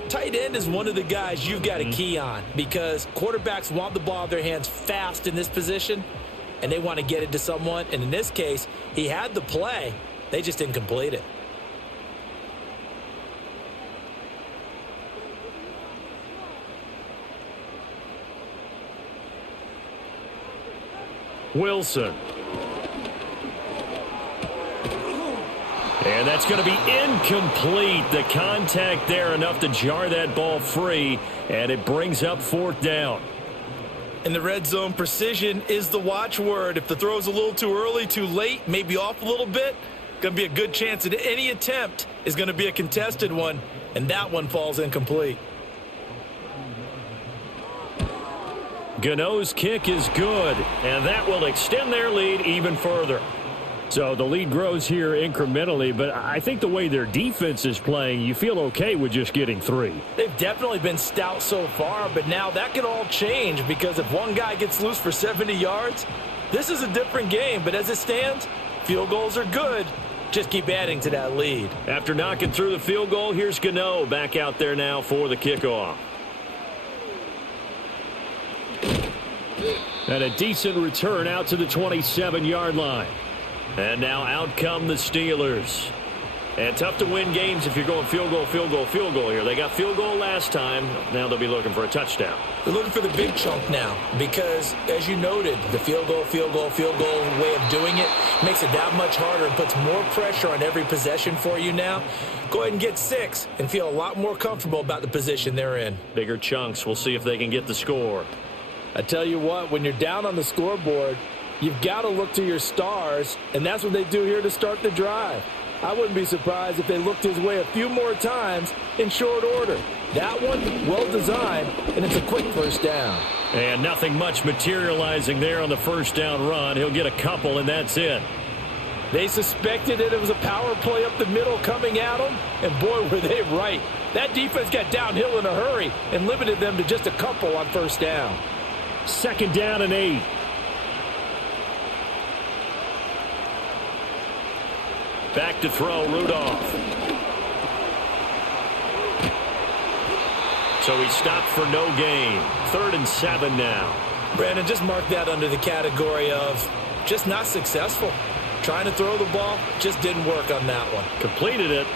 tight end is one of the guys you've got to key on because quarterbacks want the ball in their hands fast in this position, and they want to get it to someone. And in this case, he had the play. They just didn't complete it. Wilson. And that's going to be incomplete. The contact there enough to jar that ball free, and it brings up 4th down. In the red zone, precision is the watchword. If the throw's a little too early, too late, maybe off a little bit, going to be a good chance that any attempt is going to be a contested one, and that one falls incomplete. Gano's kick is good, and that will extend their lead even further. So the lead grows here incrementally, but I think the way their defense is playing, you feel okay with just getting 3. They've definitely been stout so far, but now that could all change because if one guy gets loose for 70 yards, this is a different game. But as it stands, field goals are good. Just keep adding to that lead. After knocking through the field goal, here's Gano back out there now for the kickoff. And a decent return out to the 27-yard line. And now out come the Steelers. And tough to win games if you're going field goal, field goal, field goal here. They got field goal last time. Now they'll be looking for a touchdown. They're looking for the big chunk now because, as you noted, the field goal way of doing it makes it that much harder and puts more pressure on every possession for you now. Go ahead and get 6 and feel a lot more comfortable about the position they're in. Bigger chunks. We'll see if they can get the score. I tell you what, when you're down on the scoreboard, You've got to look to your stars, and that's what they do here to start the drive. I wouldn't be surprised if they looked his way a few more times in short order. That one, well designed, and it's a quick first down. And nothing much materializing there on the first down run. He'll get a couple, and that's it. They suspected that it was a power play up the middle coming at them, and boy, were they right. That defense got downhill in a hurry and limited them to just a couple on first down. 2nd down and 8. Back to throw, Rudolph. So he stopped for no gain. 3rd and 7 now. Brandon, just mark that under the category of just not successful. Trying to throw the ball, just didn't work on that one. Completed it.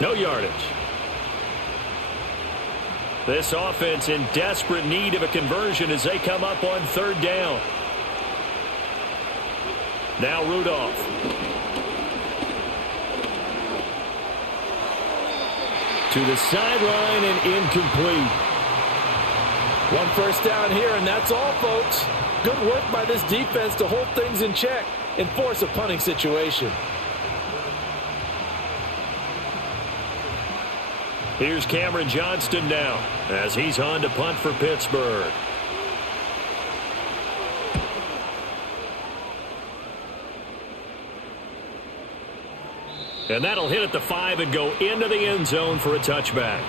No yardage. This offense in desperate need of a conversion as they come up on 3rd down. Now Rudolph. To the sideline and incomplete. One first down here, and that's all, folks. Good work by this defense to hold things in check and force a punting situation. Here's Cameron Johnston now as he's on to punt for Pittsburgh. And that'll hit at the 5 and go into the end zone for a touchback.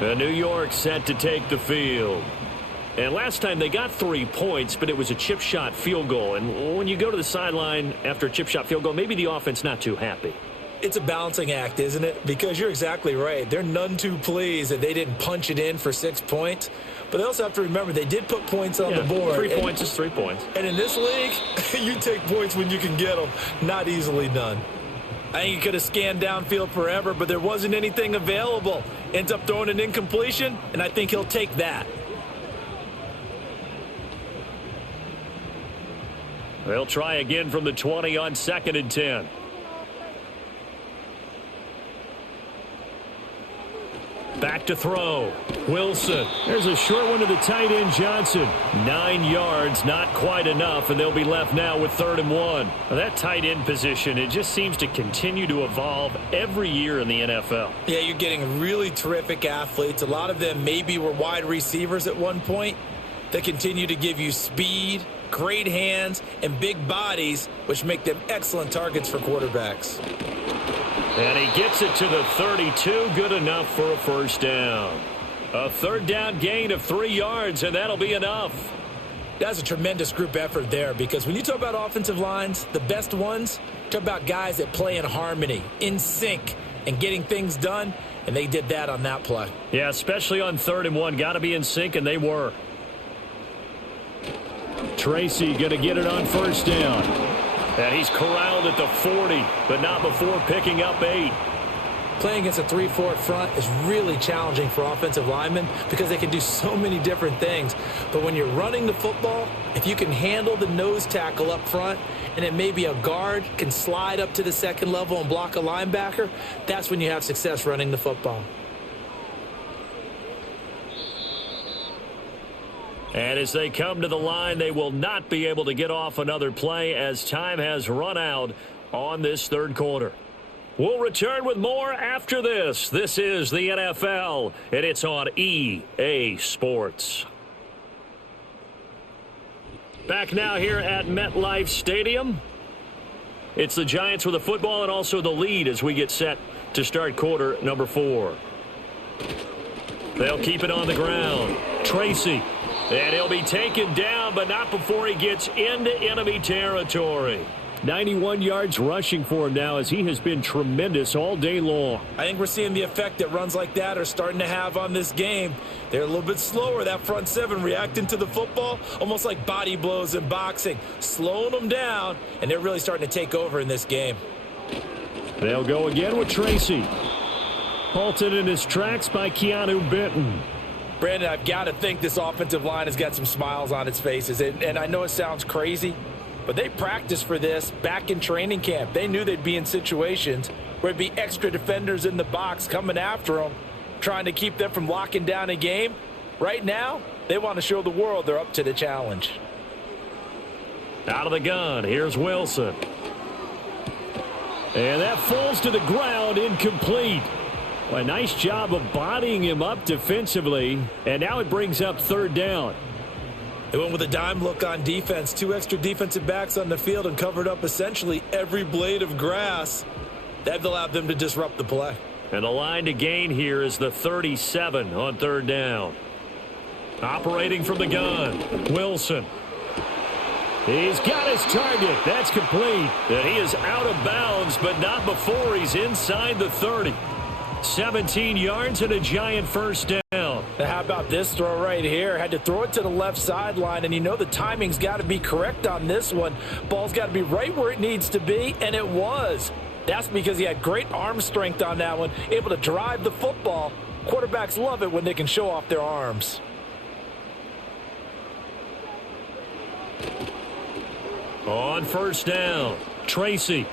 New York set to take the field. And last time they got 3 points, but it was a chip shot field goal. And when you go to the sideline after a chip shot field goal, maybe the offense not too happy. It's a balancing act, isn't it? Because you're exactly right. They're none too pleased that they didn't punch it in for 6 points. But they also have to remember they did put points on the board. 3 points is 3 points. And in this league, you take points when you can get them. Not easily done. I think he could have scanned downfield forever, but there wasn't anything available. Ends up throwing an incompletion, and I think he'll take that. They'll try again from the 20 on 2nd and 10. Back to throw. Wilson. There's a short one to the tight end, Johnson. 9 yards, not quite enough, and they'll be left now with 3rd and 1. Now, that tight end position, it just seems to continue to evolve every year in the NFL. Yeah, you're getting really terrific athletes. A lot of them maybe were wide receivers at one point. They continue to give you speed, great hands, and big bodies, which make them excellent targets for quarterbacks. And he gets it to the 32, good enough for a first down. A 3rd down gain of 3 yards, and that'll be enough. That's a tremendous group effort there, because when you talk about offensive lines, the best ones, talk about guys that play in harmony, in sync, and getting things done, and they did that on that play. Yeah, especially on 3rd and 1. Got to be in sync, and they were. Tracy going to get it on first down. And he's corralled at the 40, but not before picking up 8. Playing against a 3-4 front is really challenging for offensive linemen because they can do so many different things. But when you're running the football, if you can handle the nose tackle up front, and then maybe a guard can slide up to the 2nd level and block a linebacker, that's when you have success running the football. And as they come to the line, they will not be able to get off another play as time has run out on this 3rd quarter. We'll return with more after this. This is the NFL, and it's on EA Sports. Back now here at MetLife Stadium. It's the Giants with the football and also the lead as we get set to start quarter number 4. They'll keep it on the ground. Tracy. And he'll be taken down, but not before he gets into enemy territory. 91 yards rushing for him now as he has been tremendous all day long. I think we're seeing the effect that runs like that are starting to have on this game. They're a little bit slower, that front 7 reacting to the football, almost like body blows in boxing, slowing them down, and they're really starting to take over in this game. They'll go again with Tracy. Halted in his tracks by Keanu Benton. Brandon, I've got to think this offensive line has got some smiles on its faces. And I know it sounds crazy, but they practiced for this back in training camp. They knew they'd be in situations where there'd be extra defenders in the box coming after them, trying to keep them from locking down a game. Right now, they want to show the world they're up to the challenge. Out of the gun, here's Wilson. And that falls to the ground, incomplete. A nice job of bodying him up defensively, and now it brings up third down. They went with a dime look on defense, 2 extra defensive backs on the field and covered up essentially every blade of grass. That allowed them to disrupt the play. And the line to gain here is the 37 on third down. Operating from the gun, Wilson. He's got his target. That's complete. And he is out of bounds, but not before he's inside the 30. 17 yards and a Giant first down. Now, how about this throw right here? Had to throw it to the left sideline, and you know the timing's got to be correct on this one. Ball's got to be right where it needs to be, and it was. That's because he had great arm strength on that one, able to drive the football. Quarterbacks love it when they can show off their arms. On first down, Tracy.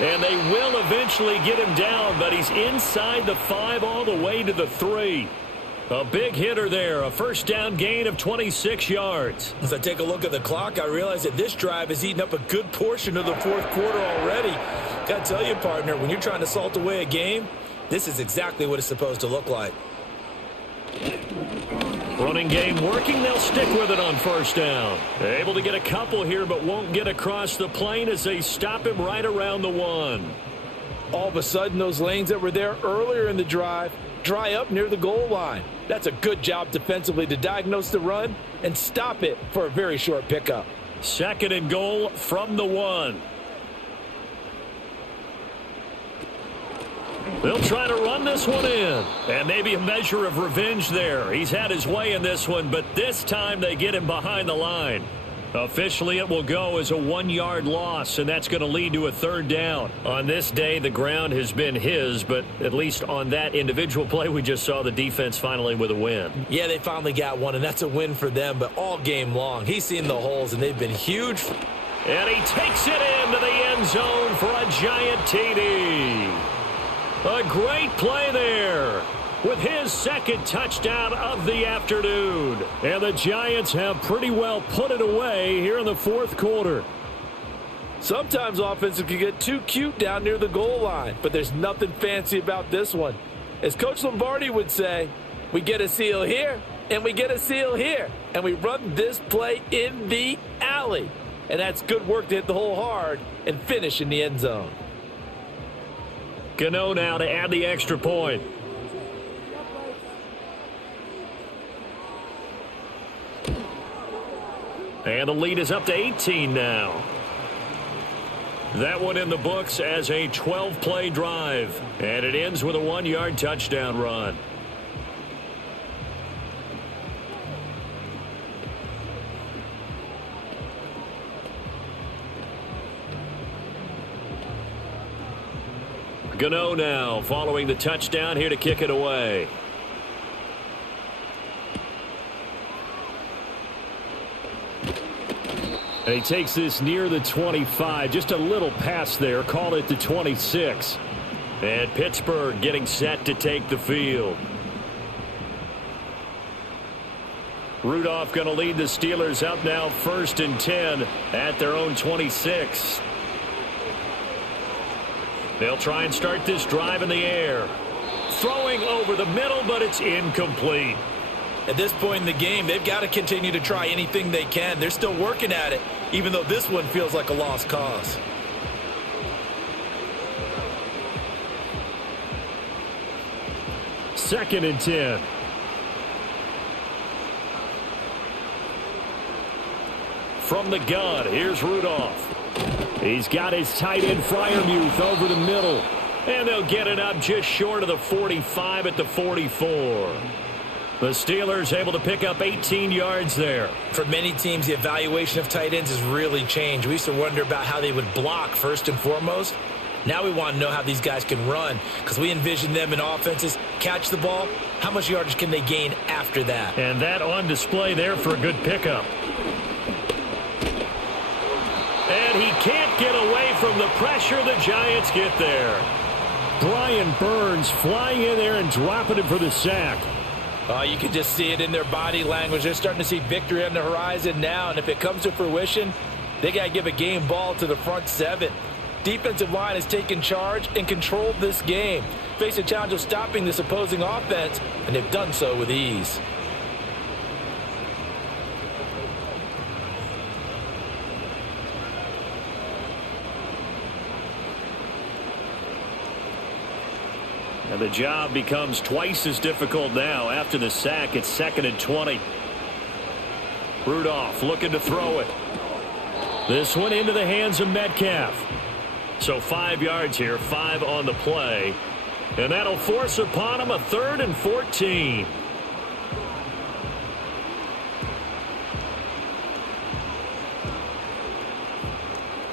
And they will eventually get him down, but he's inside the 5 all the way to the 3. A big hitter there, a first down gain of 26 yards. As I take a look at the clock, I realize that this drive has eaten up a good portion of the fourth quarter already. Got to tell you, partner, when you're trying to salt away a game, this is exactly what it's supposed to look like. Running game working. They'll stick with it on first down. Able to get a couple here, but won't get across the plane as they stop him right around the 1. All of a sudden, those lanes that were there earlier in the drive dry up near the goal line. That's a good job defensively to diagnose the run and stop it for a very short pickup. Second and goal from the 1. They'll try to run this one in. And maybe a measure of revenge there. He's had his way in this one, but this time they get him behind the line. Officially, it will go as a 1-yard loss, and that's going to lead to a third down. On this day, the ground has been his, but at least on that individual play, we just saw the defense finally with a win. Yeah, they finally got one, and that's a win for them, but all game long, he's seen the holes, and they've been huge. And he takes it into the end zone for a Giant TD. A great play there with his second touchdown of the afternoon. And the Giants have pretty well put it away here in the fourth quarter. Sometimes offenses can get too cute down near the goal line, but there's nothing fancy about this one. As Coach Lombardi would say, we get a seal here, and we get a seal here, and we run this play in the alley. And that's good work to hit the hole hard and finish in the end zone. Gano now to add the extra point. And the lead is up to 18 now. That one in the books as a 12-play drive. And it ends with a 1-yard touchdown run. Gano now following the touchdown here to kick it away. And he takes this near the 25. Just a little pass there. Call it the 26. And Pittsburgh getting set to take the field. Rudolph going to lead the Steelers up now 1st and 10 at their own 26. They'll try and start this drive in the air. Throwing over the middle, but it's incomplete. At this point in the game, they've got to continue to try anything they can. They're still working at it, even though this one feels like a lost cause. Second and 10. From the gun, here's Rudolph. He's got his tight end Freiermuth over the middle. And they'll get it up just short of the 45 at the 44. The Steelers able to pick up 18 yards there. For many teams, the evaluation of tight ends has really changed. We used to wonder about how they would block first and foremost. Now we want to know how these guys can run, because we envision them in offenses catch the ball. How much yardage can they gain after that? And that on display there for a good pickup. And he can't get away from the pressure. The Giants get there. Brian Burns flying in there and dropping it for the sack. You can just see it in their body language. They're starting to see victory on the horizon now, and if it comes to fruition, they got to give a game ball to the front seven. Defensive line has taken charge and controlled this game. Face a challenge of stopping this opposing offense, and they've done so with ease. And the job becomes twice as difficult now. After the sack, it's 2nd and 20. Rudolph looking to throw it. This one into the hands of Metcalf. So 5 yards here, 5 on the play. And that'll force upon him a 3rd and 14.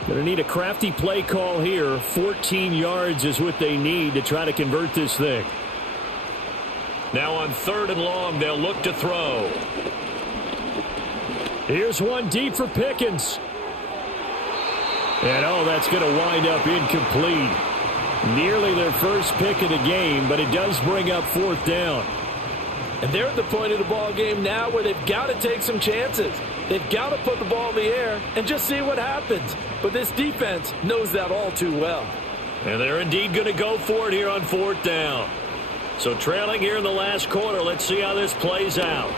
Going to need a crafty play call here. 14 yards is what they need to try to convert this thing. Now on 3rd and long, they'll look to throw. Here's one deep for Pickens. And that's going to wind up incomplete. Nearly their first pick of the game, but it does bring up 4th down. And they're at the point of the ball game now where they've got to take some chances. They've got to put the ball in the air and just see what happens. But this defense knows that all too well. And they're indeed going to go for it here on 4th down. So trailing here in the last quarter, let's see how this plays out.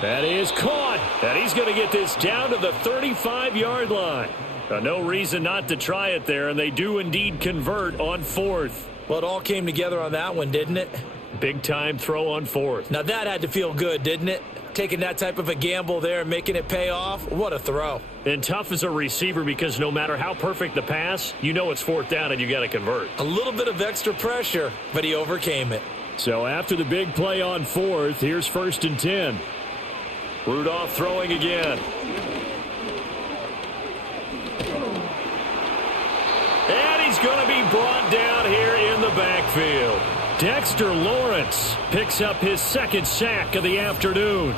That is caught. And he's going to get this down to the 35-yard line. No reason not to try it there, and they do indeed convert on 4th. Well, it all came together on that one, didn't it? Big-time throw on 4th. Now that had to feel good, didn't it? Taking that type of a gamble there and making it pay off. What a throw. And tough as a receiver because no matter how perfect the pass, you know it's 4th down and you got to convert. A little bit of extra pressure, but he overcame it. So after the big play on 4th, here's 1st and 10. Rudolph throwing again. And he's going to be brought down here in the backfield. Dexter Lawrence picks up his 2nd sack of the afternoon.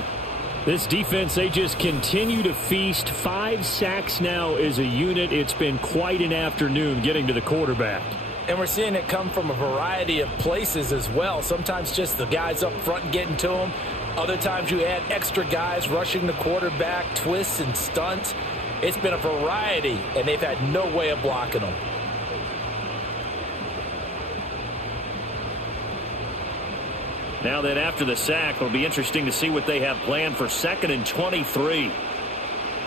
This defense, they just continue to feast. 5 sacks now as a unit. It's been quite an afternoon getting to the quarterback. And we're seeing it come from a variety of places as well. Sometimes just the guys up front getting to them. Other times you add extra guys rushing the quarterback, twists and stunts. It's been a variety, and they've had no way of blocking them. Now that after the sack, it'll be interesting to see what they have planned for 2nd and 23.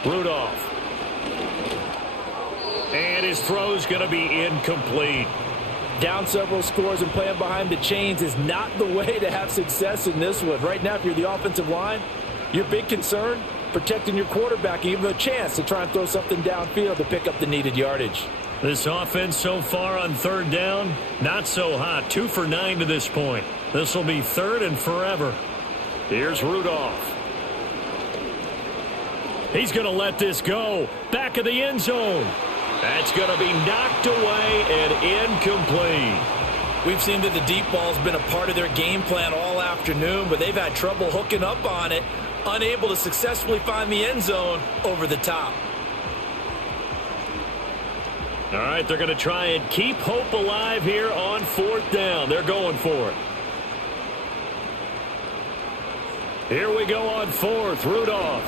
Rudolph. And his throw's going to be incomplete. Down several scores and playing behind the chains is not the way to have success in this one. Right now, if you're the offensive line, your big concern, protecting your quarterback, and give him a chance to try and throw something downfield to pick up the needed yardage. This offense so far on 3rd down, not so hot. 2 for 9 to this point. This will be 3rd and forever. Here's Rudolph. He's going to let this go. Back of the end zone. That's going to be knocked away and incomplete. We've seen that the deep ball's been a part of their game plan all afternoon, but they've had trouble hooking up on it, unable to successfully find the end zone over the top. All right, they're going to try and keep hope alive here on 4th down. They're going for it. Here we go on 4th. Rudolph.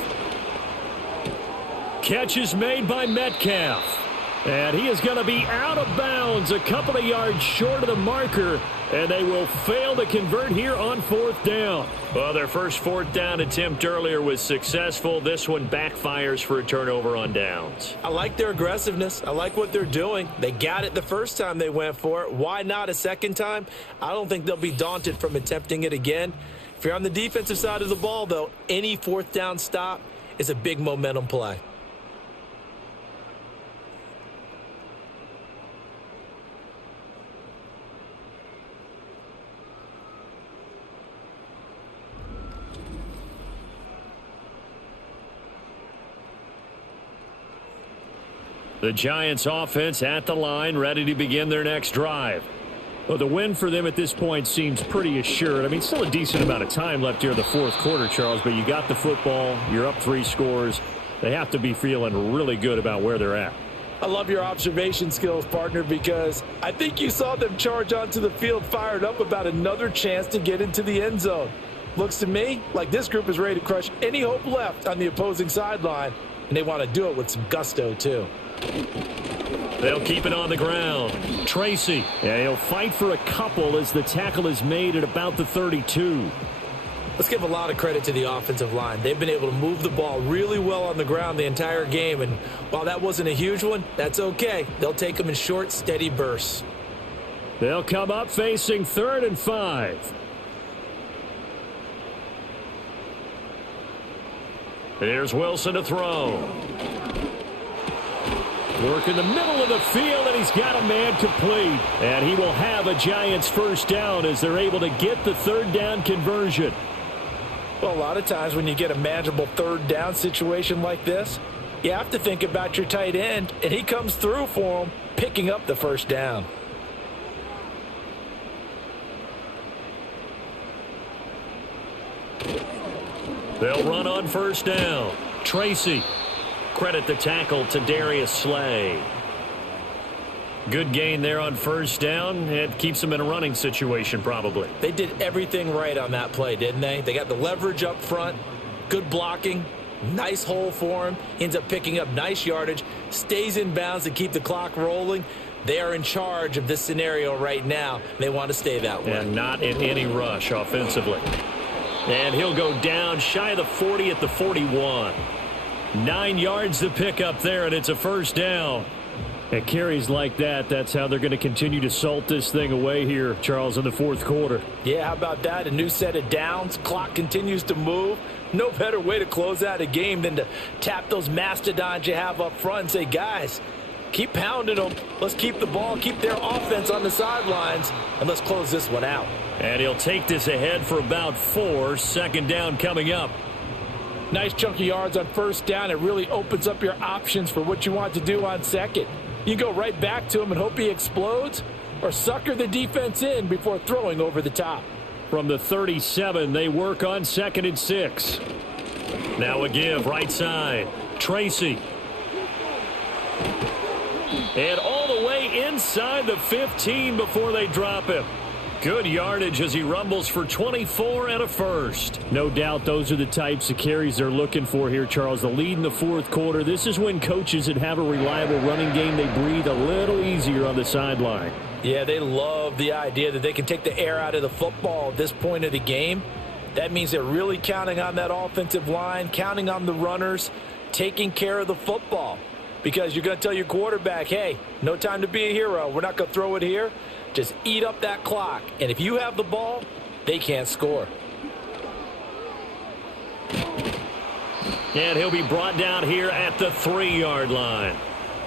Catch is made by Metcalf. And he is going to be out of bounds a couple of yards short of the marker. And they will fail to convert here on 4th down. Well, their first 4th down attempt earlier was successful. This one backfires for a turnover on downs. I like their aggressiveness. I like what they're doing. They got it the first time they went for it. Why not a second time? I don't think they'll be daunted from attempting it again. If you're on the defensive side of the ball, though, any 4th down stop is a big momentum play. The Giants offense at the line, ready to begin their next drive. Well, the win for them at this point seems pretty assured. I mean, still a decent amount of time left here in the 4th quarter, Charles, but you got the football, you're up 3 scores. They have to be feeling really good about where they're at. I love your observation skills, partner, because I think you saw them charge onto the field fired up about another chance to get into the end zone. Looks to me like this group is ready to crush any hope left on the opposing sideline, and they want to do it with some gusto, too. They'll keep it on the ground. Tracy, and he'll fight for a couple as the tackle is made at about the 32. Let's give a lot of credit to the offensive line. They've been able to move the ball really well on the ground the entire game, and while that wasn't a huge one, that's okay. They'll take them in short, steady bursts. They'll come up facing 3rd and 5. Here's Wilson to throw. Work in the middle of the field, and he's got a man complete. And he will have a Giants first down as they're able to get the 3rd down conversion. Well, a lot of times when you get a manageable 3rd down situation like this, you have to think about your tight end, and he comes through for him, picking up the first down. They'll run on first down. Tracy. Credit the tackle to Darius Slay. Good gain there on first down. It keeps them in a running situation probably. They did everything right on that play, didn't they? They got the leverage up front, good blocking, nice hole for him. Ends up picking up nice yardage, stays in bounds to keep the clock rolling. They are in charge of this scenario right now. They want to stay that way. And not in any rush offensively. And he'll go down shy of the 40 at the 41. 9 yards to pick up there, and it's a first down. At carries like that, that's how they're going to continue to salt this thing away here, Charles, in the 4th quarter. Yeah, how about that? A new set of downs. Clock continues to move. No better way to close out a game than to tap those mastodons you have up front and say, guys, keep pounding them. Let's keep the ball, keep their offense on the sidelines, and let's close this one out. And he'll take this ahead for about 4. 2nd down coming up. Nice chunk of yards on first down. It really opens up your options for what you want to do on 2nd. You go right back to him and hope he explodes, or sucker the defense in before throwing over the top. From the 37, they work on 2nd and 6. Now a give right side. Tracy. And all the way inside the 15 before they drop him. Good yardage as he rumbles for 24 and a first. No doubt those are the types of carries they're looking for here, Charles. The lead in the 4th quarter. This is when coaches that have a reliable running game, they breathe a little easier on the sideline. Yeah, they love the idea that they can take the air out of the football at this point of the game. That means they're really counting on that offensive line, counting on the runners, taking care of the football. Because you're going to tell your quarterback, hey, no time to be a hero. We're not going to throw it here. Just eat up that clock. And if you have the ball, they can't score. And he'll be brought down here at the 3-yard line.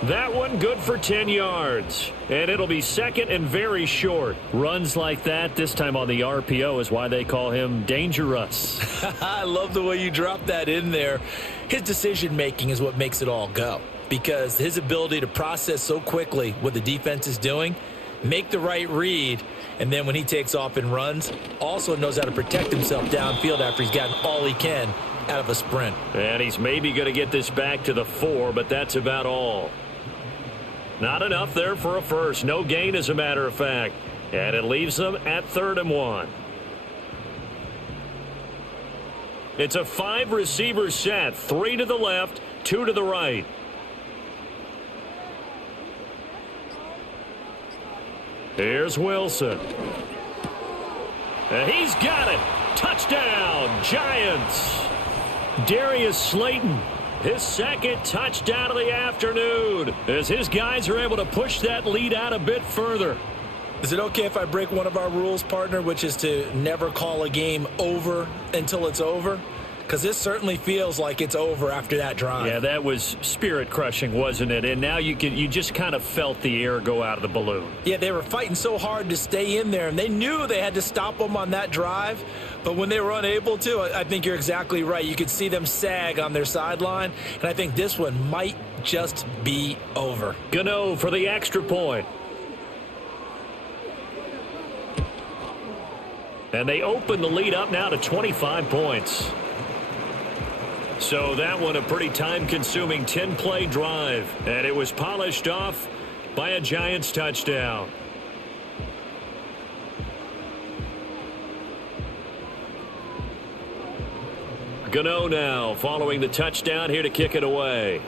That one good for 10 yards. And it'll be 2nd and very short. Runs like that, this time on the RPO, is why they call him dangerous. I love the way you dropped that in there. His decision-making is what makes it all go. Because his ability to process so quickly what the defense is doing, make the right read, and then when he takes off and runs, also knows how to protect himself downfield after he's gotten all he can out of a sprint. And he's maybe going to get this back to the 4, but that's about all. Not enough there for a first. No gain, as a matter of fact. And it leaves them at 3rd and 1. It's a 5-receiver set. 3 to the left, 2 to the right. Here's Wilson. And he's got it. Touchdown, Giants. Darius Slayton, his 2nd touchdown of the afternoon, as his guys are able to push that lead out a bit further. Is it okay if I break one of our rules, partner, which is to never call a game over until it's over? Because this certainly feels like it's over after that drive. Yeah, that was spirit-crushing, wasn't it? And now you just kind of felt the air go out of the balloon. Yeah, they were fighting so hard to stay in there, and they knew they had to stop them on that drive. But when they were unable to, I think you're exactly right. You could see them sag on their sideline, and I think this one might just be over. Gano for the extra point. And they open the lead up now to 25 points. So that one a pretty time-consuming 10-play drive, and it was polished off by a Giants touchdown. Gano now following the touchdown here to kick it away.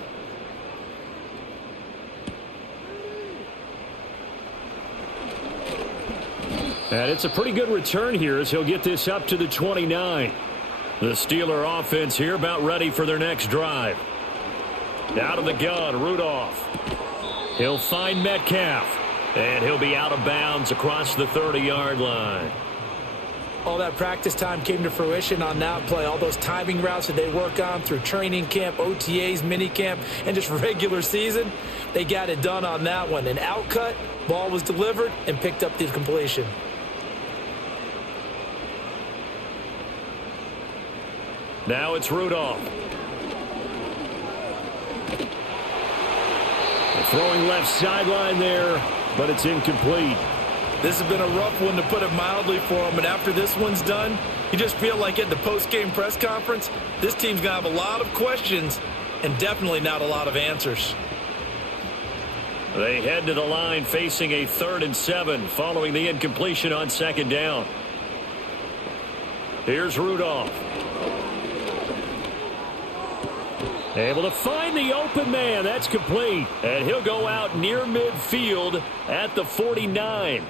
And it's a pretty good return here as he'll get this up to the 29. The Steeler offense here about ready for their next drive. Out of the gun, Rudolph. He'll find Metcalf. And he'll be out of bounds across the 30-yard line. All that practice time came to fruition on that play. All those timing routes that they work on through training camp, OTAs, minicamp, and just regular season, they got it done on that one. An outcut, ball was delivered, and picked up the completion. Now it's Rudolph. Throwing left sideline there, but it's incomplete. This has been a rough one, to put it mildly, for him. And after this one's done, you just feel like at the post-game press conference, this team's going to have a lot of questions and definitely not a lot of answers. They head to the line facing a 3rd and 7 following the incompletion on 2nd down. Here's Rudolph. Able to find the open man. That's complete. And he'll go out near midfield at the 49.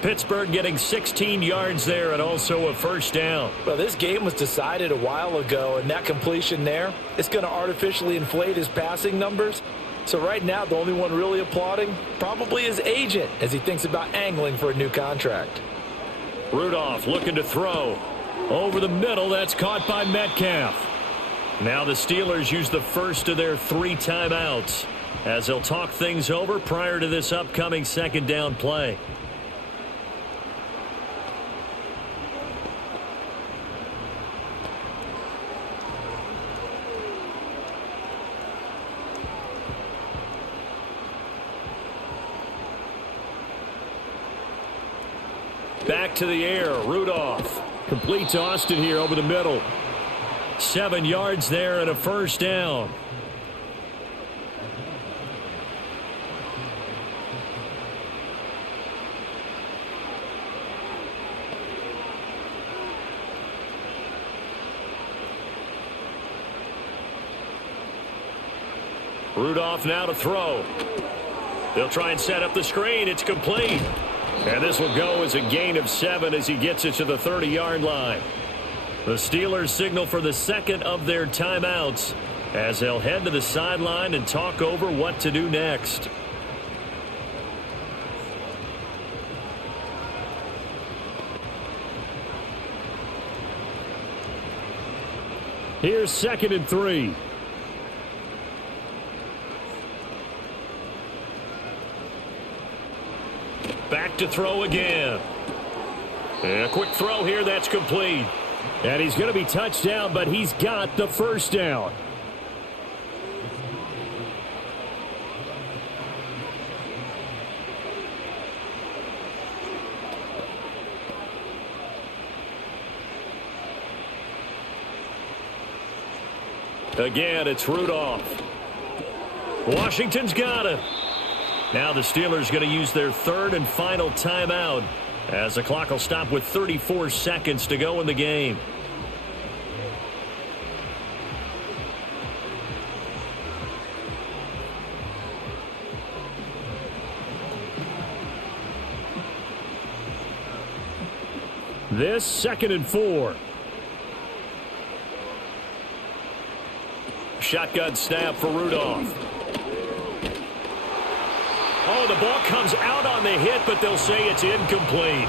Pittsburgh getting 16 yards there and also a 1st down. Well, this game was decided a while ago, and that completion there, it's going to artificially inflate his passing numbers. So right now, the only one really applauding probably his agent as he thinks about angling for a new contract. Rudolph looking to throw. Over the middle, that's caught by Metcalf. Now the Steelers use the first of their 3 timeouts as they'll talk things over prior to this upcoming 2nd down play. Back to the air, Rudolph. Complete to Austin here over the middle. 7 yards there and a 1st down. Rudolph now to throw. They'll try and set up the screen. It's complete. And this will go as a gain of 7 as he gets it to the 30-yard line. The Steelers signal for the 2nd of their timeouts as they'll head to the sideline and talk over what to do next. Here's 2nd and 3. Back to throw again. And a quick throw here, that's complete. And he's going to be touched down, but he's got the 1st down. Again, it's Rudolph. Washington's got it. Now the Steelers going to use their 3rd and final timeout as the clock will stop with 34 seconds to go in the game. This 2nd and 4. Shotgun snap for Rudolph. Oh, the ball comes out on the hit, but they'll say it's incomplete.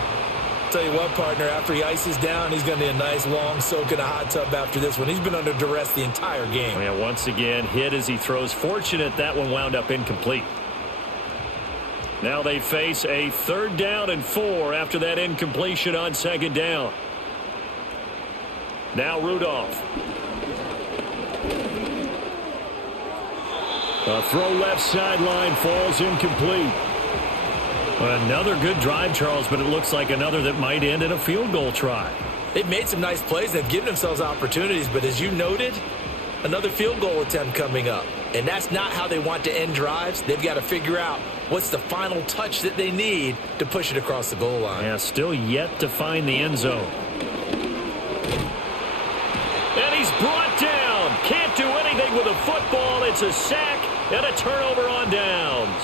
Tell you what, partner, after he ices down, he's going to need a nice long soak in a hot tub after this one. He's been under duress the entire game. Yeah, once again, hit as he throws. Fortunate that one wound up incomplete. Now they face a 3rd down and 4 after that incompletion on 2nd down. Now Rudolph. A throw left sideline falls incomplete. Another good drive, Charles, but it looks like another that might end in a field goal try. They've made some nice plays. They've given themselves opportunities, but as you noted, another field goal attempt coming up. And that's not how they want to end drives. They've got to figure out what's the final touch that they need to push it across the goal line. Yeah, still yet to find the end zone. And he's brought down. Can't do anything with a football. It's a sack and a turnover on downs.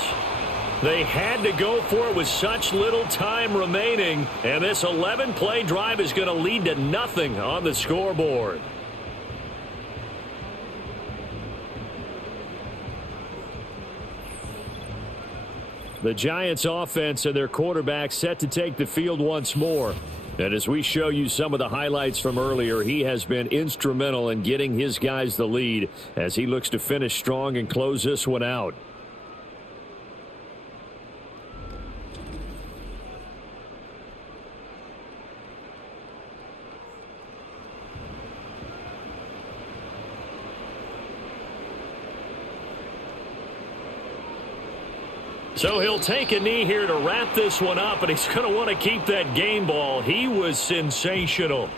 They had to go for it with such little time remaining. And this 11-play drive is going to lead to nothing on the scoreboard. The Giants offense and their quarterback set to take the field once more. And as we show you some of the highlights from earlier, he has been instrumental in getting his guys the lead as he looks to finish strong and close this one out. So he'll take a knee here to wrap this one up, and he's going to want to keep that game ball. He was sensational.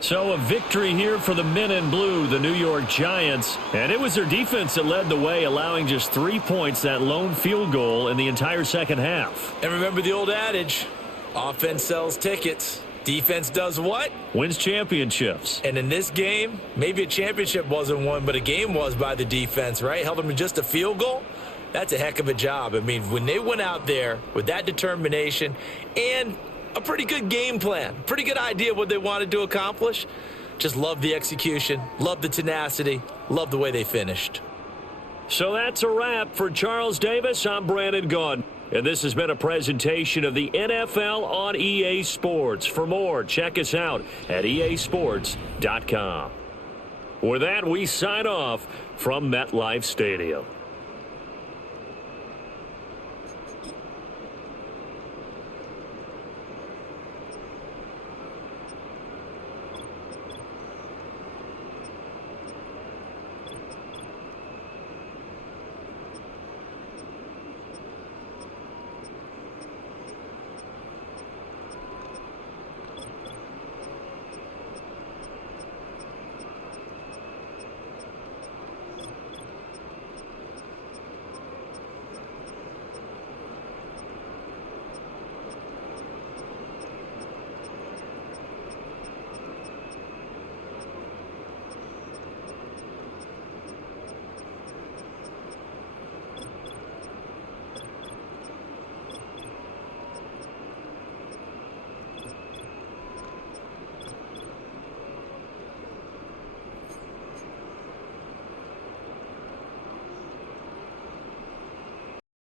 So a victory here for the men in blue, the New York Giants. And it was their defense that led the way, allowing just 3 points, that lone field goal in the entire second half. And remember the old adage, offense sells tickets. Defense does what? Wins championships. And in this game, maybe a championship wasn't won, but a game was by the defense, right? Held them to just a field goal. That's a heck of a job. I mean, when they went out there with that determination and a pretty good game plan, pretty good idea of what they wanted to accomplish, just love the execution, love the tenacity, love the way they finished. So that's a wrap for Charles Davis. I'm Brandon Gaudin. And this has been a presentation of the NFL on EA Sports. For more, check us out at easports.com. With that, we sign off from MetLife Stadium.